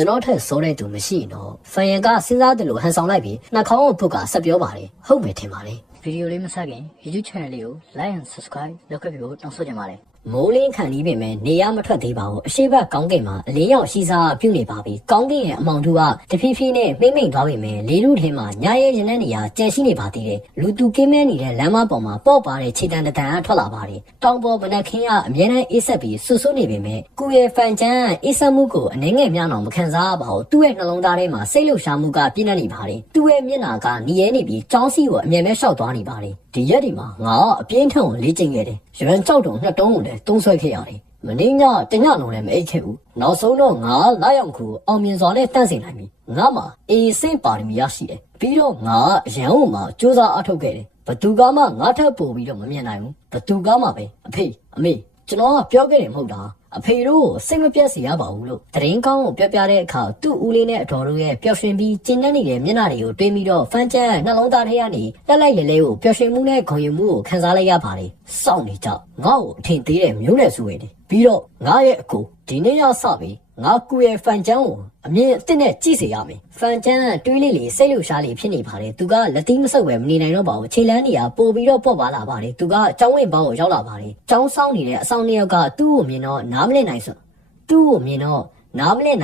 ကျွန်တော်ထက်စိုးတဲ့သူမရှိတော့ဖန်ရန်ကစဉ်းစားတယ်လို့ဟန်ဆောင်လိုက်ပြီးနှာခေါင်းကိုဖုတ်ကဆက်ပြောပါတယ်ဟုတ်မယ်ထင်ပါတယ်ဗီဒီယိုလေးမဆက်ခင် YouTube channel လေးကို like and subscribe လုပ်ခဲ့ပြီးတော့တောင်းဆိုချင်ပါတယ်မိုးလင်းခံပြီးပြင်မဲ့နေရမထွက်သေးပါဘူးအရှိတ်ကောင်းကင်မှာအလင်းရောက်ရှိစားပြုတ်နေပါပြီကောင်းကင်ရဲ့အမောင်တူကတဖြည်းဖြည်းနဲ့မိမ့်မိန်သွားပြီမဲ့လေးလူထဲမှာညရဲ့ရင်တဲ့နေရာကြံရှိနေပါသေးတယ်လူသူကင်းမဲနေတဲ့လမ်းမပေါ်မှာပေါ့ပါတဲ့ခြေတံတံအထွက်လာပါတယ်တောင်ပေါ်မနက်ခင်းကအမြဲတမ်းအေးဆက်ပြီးဆူဆူနေပေမဲ့ကိုရဲ့ဖန်ချမ်းအေးဆက်မှုကိုအနေငယ်များအောင်မခံစားပါဘူးသူ့ရဲ့နှလုံးသားထဲမှာစိတ်လှုပ်ရှားမှုကပြည့်နေနေပါတယ်သူ့ရဲ့မျက်နှာကနီးရဲနေပြီးကြောင်းစီကိုအမြဲတမ်းရှောက်သွားနေပါတယ်ဒီရက်ဒီမှာငါအပြင်းထန်ကိုလေ့ကျင့်ခဲ့တယ်ရန်ကြောက်တုံနှစ်တုံးကိုလည်းတုံးဆွဲခဲ့ရတယ်မင်းညတညလုံးလည်းမအိပ်ခဲ့ဘူးနောက်ဆုံးတော့ငါလာရောက်ခုအောင်မြင်စွာနဲ့တန့်စင်နိုင်ပြီငါမှာအေးစင်ပါရမီရရှိတယ်ပြီးတော့ငါရန်ကိုမှစူးစမ်းအထောက်ခဲ့တယ်ဘသူကမှငါထပ်ပို့ပြီးတော့မမြင်နိုင်ဘူးဘသူကမှပဲအဖေအမေကျွန်တော်ကပြောခဲ့တယ်မဟုတ်တာအဖေတို့စိတ်မပြတ်စေရပါဘူးလို့တရင်ကောင်းကိုပြောပြတဲ့အခါသူ့ဦးလေးနဲ့အတော်တို့ရဲ့ပျော်ရွှင်ပြီးကျဉ်းနေတဲ့မျက်နှာတွေကိုတွေးပြီးတော့ဖန်ချမ်းနှလုံးသားထဲကနေလက်လိုက်လေလေကိုပျော်ရွှင်မှုနဲ့ဂုဏ်ယူမှုကိုခံစားလိုက်ရပါတယ်စောင့်နေကြငါ့ကိုအထင်သေးတဲ့မျိုးနဲ့ဆိုရည်ပြီးတော့ငါရဲ့အကူဒီနေ့ရစပြီးငါကူရဲ့ဖန်ချမ်းကိုအမြင်အစ်နဲ့ကြည့်စေရမယ်ဖန်ချမ်းတွေးလေးစိတ်လှုပ်ရှားလေးဖြစ်နေပါတယ်သူကလက်သီးမဆုပ်ပဲမနေနိုင်တော့ပါဘူးခြေလမ်းတွေကပို့ပြီးတော့ပေါ့ပါလာပါတယ်သူကကျောင်းဝင်ပေါင်းကိုရောက်လာပါတယ်ကျောင်းဆောင်နေတဲ့အဆောင်နှစ်ယောက်ကသူ့ကိုမြင်တော့နားမလည်နို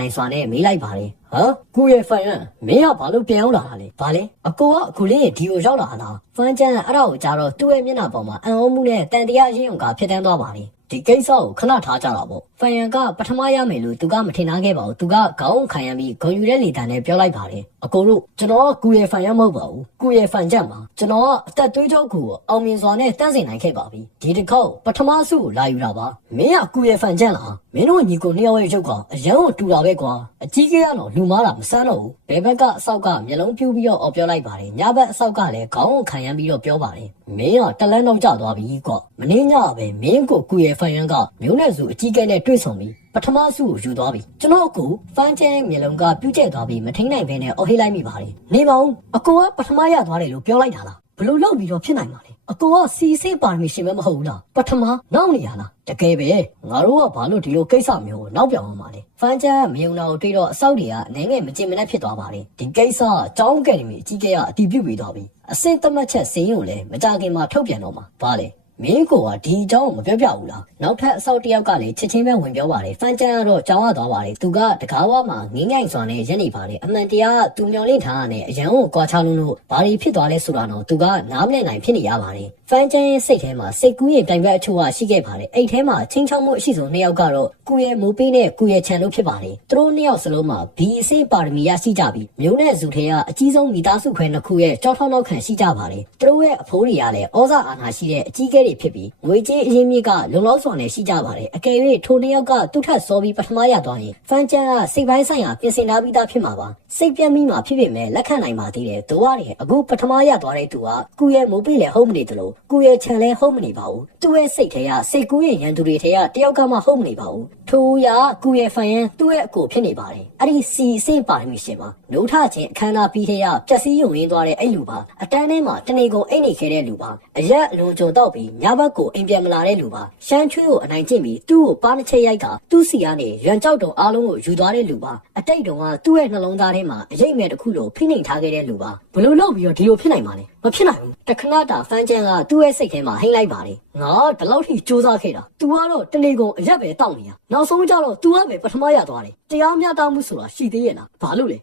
င်စွာနဲ့မေးလိုက်ပါတယ်ဟမ်ကူရဲ့ဖန်ရန်မင်းကဘာလို့ပြန်ရောက်လာတာလဲဘာလဲအကိုကအခုလေးဒီကိုရောက်လာတာဖန်ချမ်းအဲ့ဒါကိုကြားတော့သူ့ရဲ့မျက်နှာပေါ်မှာအံ့ဩမှုနဲ့တန်တရားရင်းုံကဖြစ်တန်းသွားပါတယ်ဒီကိစ္စကိုခဏထားကြတာပေါ့ဖန်ရန်ကပထမရမယ်လို့သူကမထင်ထားခဲ့ပါဘူးသူကခေါင်းခံရပြီးဂုံယူတဲ့လေတံနဲ့ပြောလိုက်ပါတယ်အကိုတို့ကျွန်တော်ကကူရဲ့ဖန်ရန်မဟုတ်ပါဘူးကူရဲ့ဖန်ချက်မှာကျွန်တော်ကအသက်သွေးကြောကိုအောင်မြင်စွာနဲ့တန်းစင်နိုင်ခဲ့ပါပြီဒီတစ်ခေါက်ပထမဆုကိုလာယူတာပါမင်းကကူရဲ့ဖန်ချက်လားမင်းတို့ညီကိုနှစ်ယောက်ရဲ့ရုပ်ကအရန်ကိုတူတာပဲကွာအကြီးကြီးကတော့လူမားတာမဆန်းတော့ဘူးဘယ်ဘက်ကအဆောက်ကမျက်လုံးပြူးပြီးတော့ပြောလိုက်ပါတယ်ညဘက်အဆောက်ကလည်းခေါင်းကိုခံရပြီးတော့ပြောပါတယ်မင်းကတလန်းတော့ကျသွားပြီကွာမင်းညပဲမင်းကိုကူရဲ့ဖန်ရန်ကမျိုးနဲ့စုအကြီးကဲနဲ့တွေ့ဆုံပြီးပထမဆုကိုယူသွားပြီကျွန်တော်အကူဖန်ချဲမျက်လုံးကပြုတ်ကျသွားပြီးမထိန်နိုင်ဘဲနဲ့အော်ဟေးလိုက်မိပါတယ်နေပါဦးအကူကပထမရသွားတယ်လို့ပြောလိုက်တာလားဘလို့လောက်ပြီးတော့ဖြစ်နိုင်ပါလဲအကူကစီစေးပါရမီရှင်မမဟုတ်ဘူးလားပထမနောက်နေရလားတကယ်ပဲငါတို့ကဘာလို့ဒီလိုကိစ္စမျိုးကိုနောက်ပြောင်းအောင်ပါလဲဖန်ချဲမယုံတာကိုတွေ့တော့အဆောက်တွေကအနှဲငယ်မကျင်မနှက်ဖြစ်သွားပါတယ်ဒီကိစ္စအကြောင်းကယ်နေပြီအကြီးကဲကအတီးပြုတ်ပြီးသွားပြီအစင်တမတ်ချက်စင်းကိုလည်းမကြခင်မှာထုတ်ပြန်တော့မှာဗါလေမင်းကိုကဒီအကြောင်းမပြောပြဘူးလားနောက်ထပ်အဆောက်တစ်ယောက်ကလည်းချက်ချင်းပဲဝင်ပြောပါတယ်ဖန်ချမ်းကတော့ကြောင်းရသွားပါတယ်သူကတကားဝါမှာငင်းငိုင်စွာနဲ့ရက်နေပါတယ်အမှန်တရားသူမျောလင့်ထားတာနဲ့အရန်ကိုကြွားချလုံးလို့ဘာတွေဖြစ်သွားလဲဆိုတာတော့သူကနားမလည်နိုင်ဖြစ်နေရပါတယ်ဖန်ချမ်းရဲ့စိတ်ထဲမှာစိတ်ကူးရင်တိုင်ပတ်အချို့ကရှိခဲ့ပါတယ်အဲ့ထဲမှာချင်းချောင်းမှုအရှိဆုံးနှစ်ယောက်ကတော့ကုရဲ့မိုးပေးနဲ့ကုရဲ့ခြံလို့ဖြစ်ပါတယ်သူတို့နှစ်ယောက်စလုံးမှာဘီအစိပါရမီရရှိကြပြီးမျိုးနဲ့စုထဲကအကြီးဆုံးမိသားစုခွဲနှစ်ခုရဲ့ကြောထောက်နောက်ခံရှိကြပါတယ်သူတို့ရဲ့အဖိုးတွေကလည်းဩဇာအာဏာရှိတဲ့အကြီးကဲတွေဖြစ်ပြီးငွေကြေးအရင်းမြစ်ကလုံလောက်စွာနဲ့ရှိကြပါတယ်အကယ်၍ထိုနှစ်ယောက်ကသူ့ထက်စောပြီးပထမရသွားရင်ဖန်ချမ်းကစိတ်ပိုင်းဆိုင်ရာပြင်ဆင်ထားပြီးသားဖြစ်မှာပါစိတ်ပြတ်မိမှာဖြစ်ပေမဲ့လက်ခံနိုင်ပါသေးတယ်တို့ရတယ်အခုပထမရသွားတဲ့သူကကုရဲ့မိုးပေးလည်းဟုတ်မနေသလိုကုရဲ့ခြံလည်းဟုတ်မနေပါဘူးသူ့ရဲ့စိတ်ထဲကစိတ်ကူးရဲ့ရန်သူတွေထဲကတယောက်ကမှဟုတ်မနေပါဘူးထိုရကုရဲ့ဖန်ရန်သူ့ရဲ့အကိုဖြစ်နေပါတယ်အဲ့ဒီစီအစ်ပါရမီရှင်ပါနိုးထခြင်းအခမ်းအနားပြီးထဲကပျက်စီးယုံရင်းသွားတဲ့အဲ့လူပါအတန်းထဲမှာတနေကုန်အိတ်နေခဲ့တဲ့လူပါအရက်အလုံးကြုံတော့ပြီးညဘက်ကိုအိမ်ပြန်မလာတဲ့လူပါရှမ်းချွေးကိုအနိုင်ကျင့်ပြီးသူ့ကိုပါးနှစ်ချက်ရိုက်ကသူ့စီကနေရန်ကြောက်တုံအားလုံးကိုယူသွားတဲ့လူပါအတိတ်တုံကသူ့ရဲ့နှလုံးသားထဲမှာအရိပ်မဲ့တစ်ခုလိုဖိနှိပ်ထားခဲ့တဲ့လူပါဘလို့လောက်ပြီးတော့ဒီလိုဖြစ်နိုင်ပါလဲမဖြစ်နိုင်ဘူးတခဏတာဖန်ချမ်းကသူ့ရဲ့စိတ်ထဲမှာဟိမ့်လိုက်ပါတယ်ငါဒီလောက်ထိစူးစမ်းခဲ့တာ तू ကတော့တနေကုန်အရက်ပဲတောက်နေတာနောက်ဆုံးကျတော့ तू ကပဲပထမရသွားတယ်တရားမျှတမှုဆိုတာရှိသေးရဲ့လားဘာလို့လဲ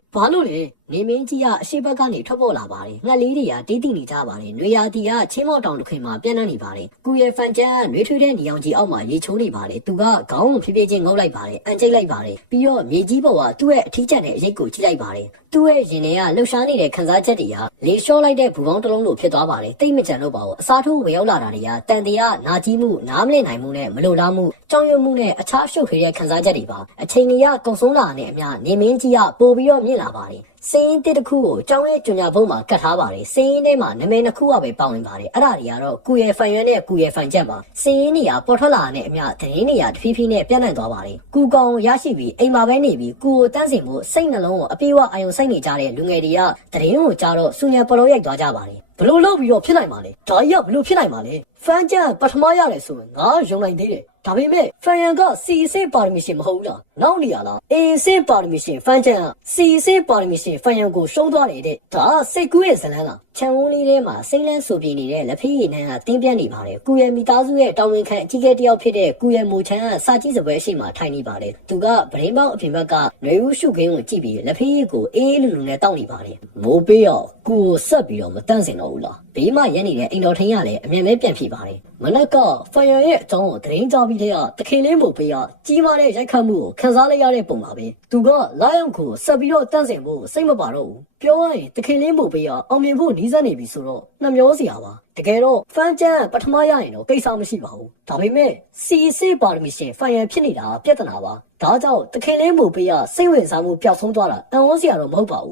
နေမင်းကြီးကအရှိဘက်ကနေထွက်ပေါ်လာပါတယ်ငှက်လေးတွေကတီးတီနေကြပါတယ်နွေရာသီကချင်းမော့တောင်တစ်ခွင်မှာပြန့်နှံ့နေပါတယ်ကုရဲ့ဖန်ချမ်းနွေထွေးတဲ့နေအောင်ကြီးအောက်မှာရေချိုးနေပါတယ်သူကခေါင်းကိုဖြည်းဖြည်းချင်းငုပ်လိုက်ပါတယ်အန်ကျိတ်လိုက်ပါတယ်ပြီးတော့မြေကြီးပေါ်ကသူ့ရဲ့အထီးကျန်တဲ့အရိပ်ကိုကြည့်လိုက်ပါတယ်သူ့ရဲ့ရင်ထဲကလှုပ်ရှားနေတဲ့ခံစားချက်တွေကလေလျှော့လိုက်တဲ့ဘူပေါင်းတစ်လုံးလိုဖြစ်သွားပါတယ်တိတ်မကြံလို့ပါဘူးအစားထိုးဝင်ရောက်လာတာတွေကတန်တရားနာကြီးမှုနားမလည်နိုင်မှုနဲ့မလိုလားမှုကြောင်ရွံ့မှုနဲ့အခြားရှုပ်ထွေးတဲ့ခံစားချက်တွေပါအချိန်ကြီးကကုံဆုံးလာတဲ့အမျှနေမင်းကြီးကပိုပြီးတော့မြင့်လာပါတယ်စင်းတစ်တစ်ခုကိုကျောင်းရဲ့ကျွညာဘုံမှာကတ်ထားပါတယ်စင်းထဲမှာနာမည်နှစ်ခုကပဲပေါဝင်ပါတယ်အဲ့ဒါတွေကတော့ကုရဲ့ဖန်ရွက်နဲ့ကုရဲ့ဖန်ချက်ပါစင်းနေရပေါ်ထွက်လာတဲ့အမျှသတင်းနေရတဖြည်းဖြည်းနဲ့ပြန့်နှံ့သွားပါတယ်ကုကောင်ရရှိပြီးအိမ်မှာပဲနေပြီးကုကိုတန်းစင်ဖို့စိတ်နှလုံးကိုအပြေးအဝအာယုံစိတ်နေကြတဲ့လူငယ်တွေကသတင်းကိုကြားတော့စူညံပလောရိုက်သွားကြပါတယ် ဘလို့လောက်ပြီးတော့ဖြစ်နိုင်မှာလဲဒါကြီးကဘလို့ဖြစ်နိုင်မှာလဲဖန်ကျန်ပထမရတယ်ဆိုရင်ငါယုံနိုင်သေးတယ်ဒါပေမဲ့ဖန်ရန်ကစီအစ်ပါရမီရှင်မဟုတ်ဘူးလားနောက်နေရလားအေးအစ်ပါရမီရှင်ဖန်ကျန်ကစီအစ်ပါရမီရှင်ဖန်ရန်ကိုရှုံးသွားတယ်တဲ့ဒါစိတ်ကူးရဲ့ဇလန်းလားခြံဝန်းလေးထဲမှာစိမ့်လန်းဆိုပြနေတဲ့လက်ဖေးရည်နှန်းကတင်းပြတ်နေပါတယ်ကုရဲ့မိသားစုရဲ့တောင်းဝင်ခံအကြီးအကဲတယောက်ဖြစ်တဲ့ကုရဲ့မိုချမ်းကစာကြည့်စပွဲရှိမှထိုင်နေပါတယ်သူကဗရင်းပေါင်းအပြင်ဘက်ကရွေဦးရှုခင်းကိုကြည့်ပြီးလက်ဖေးရည်ကိုအေးလူလူနဲ့တောက်နေပါတယ်မိုးပေးတော့ကုကိုဆက်ပြီးတော့မတန့်စင်တော့ဘူးလားဘေးမှရက်နေတဲ့အိမ်တော်ထင်းရလည်းအမြင်မဲပြန်ဖြစ်ပါတယ်မနက်ကဖန်ရန်ရဲ့အကြောင်းကိုသတင်းကြားပြီးတဲ့ကတခင်လေးမို့ပေးရကြီးမားတဲ့ရိုက်ခတ်မှုကိုခန်းစားလိုက်ရတဲ့ပုံပါပဲသူကလာရောက်ကိုဆက်ပြီးတော့တန့်စင်ဖို့စိတ်မပါတော့ဘူးပြောရရင်တခင်လေးမို့ပေးရအောင်မြင်ဖို့နီးစပ်နေပြီဆိုတော့နှမျောစရာပါတကယ်တော့ဖန်ကျန်းပထမရရင်တော့ကိစ္စမရှိပါဘူးဒါပေမဲ့စီစစ်ပါရမီရှင်ဖန်ရန်ဖြစ်နေတာပြဿနာပါဒါကြောင့်တခင်လေးမို့ပေးရစိတ်ဝင်စားမှုပျောက်ဆုံးသွားတာအံ့ဩစရာတော့မဟုတ်ပါဘူ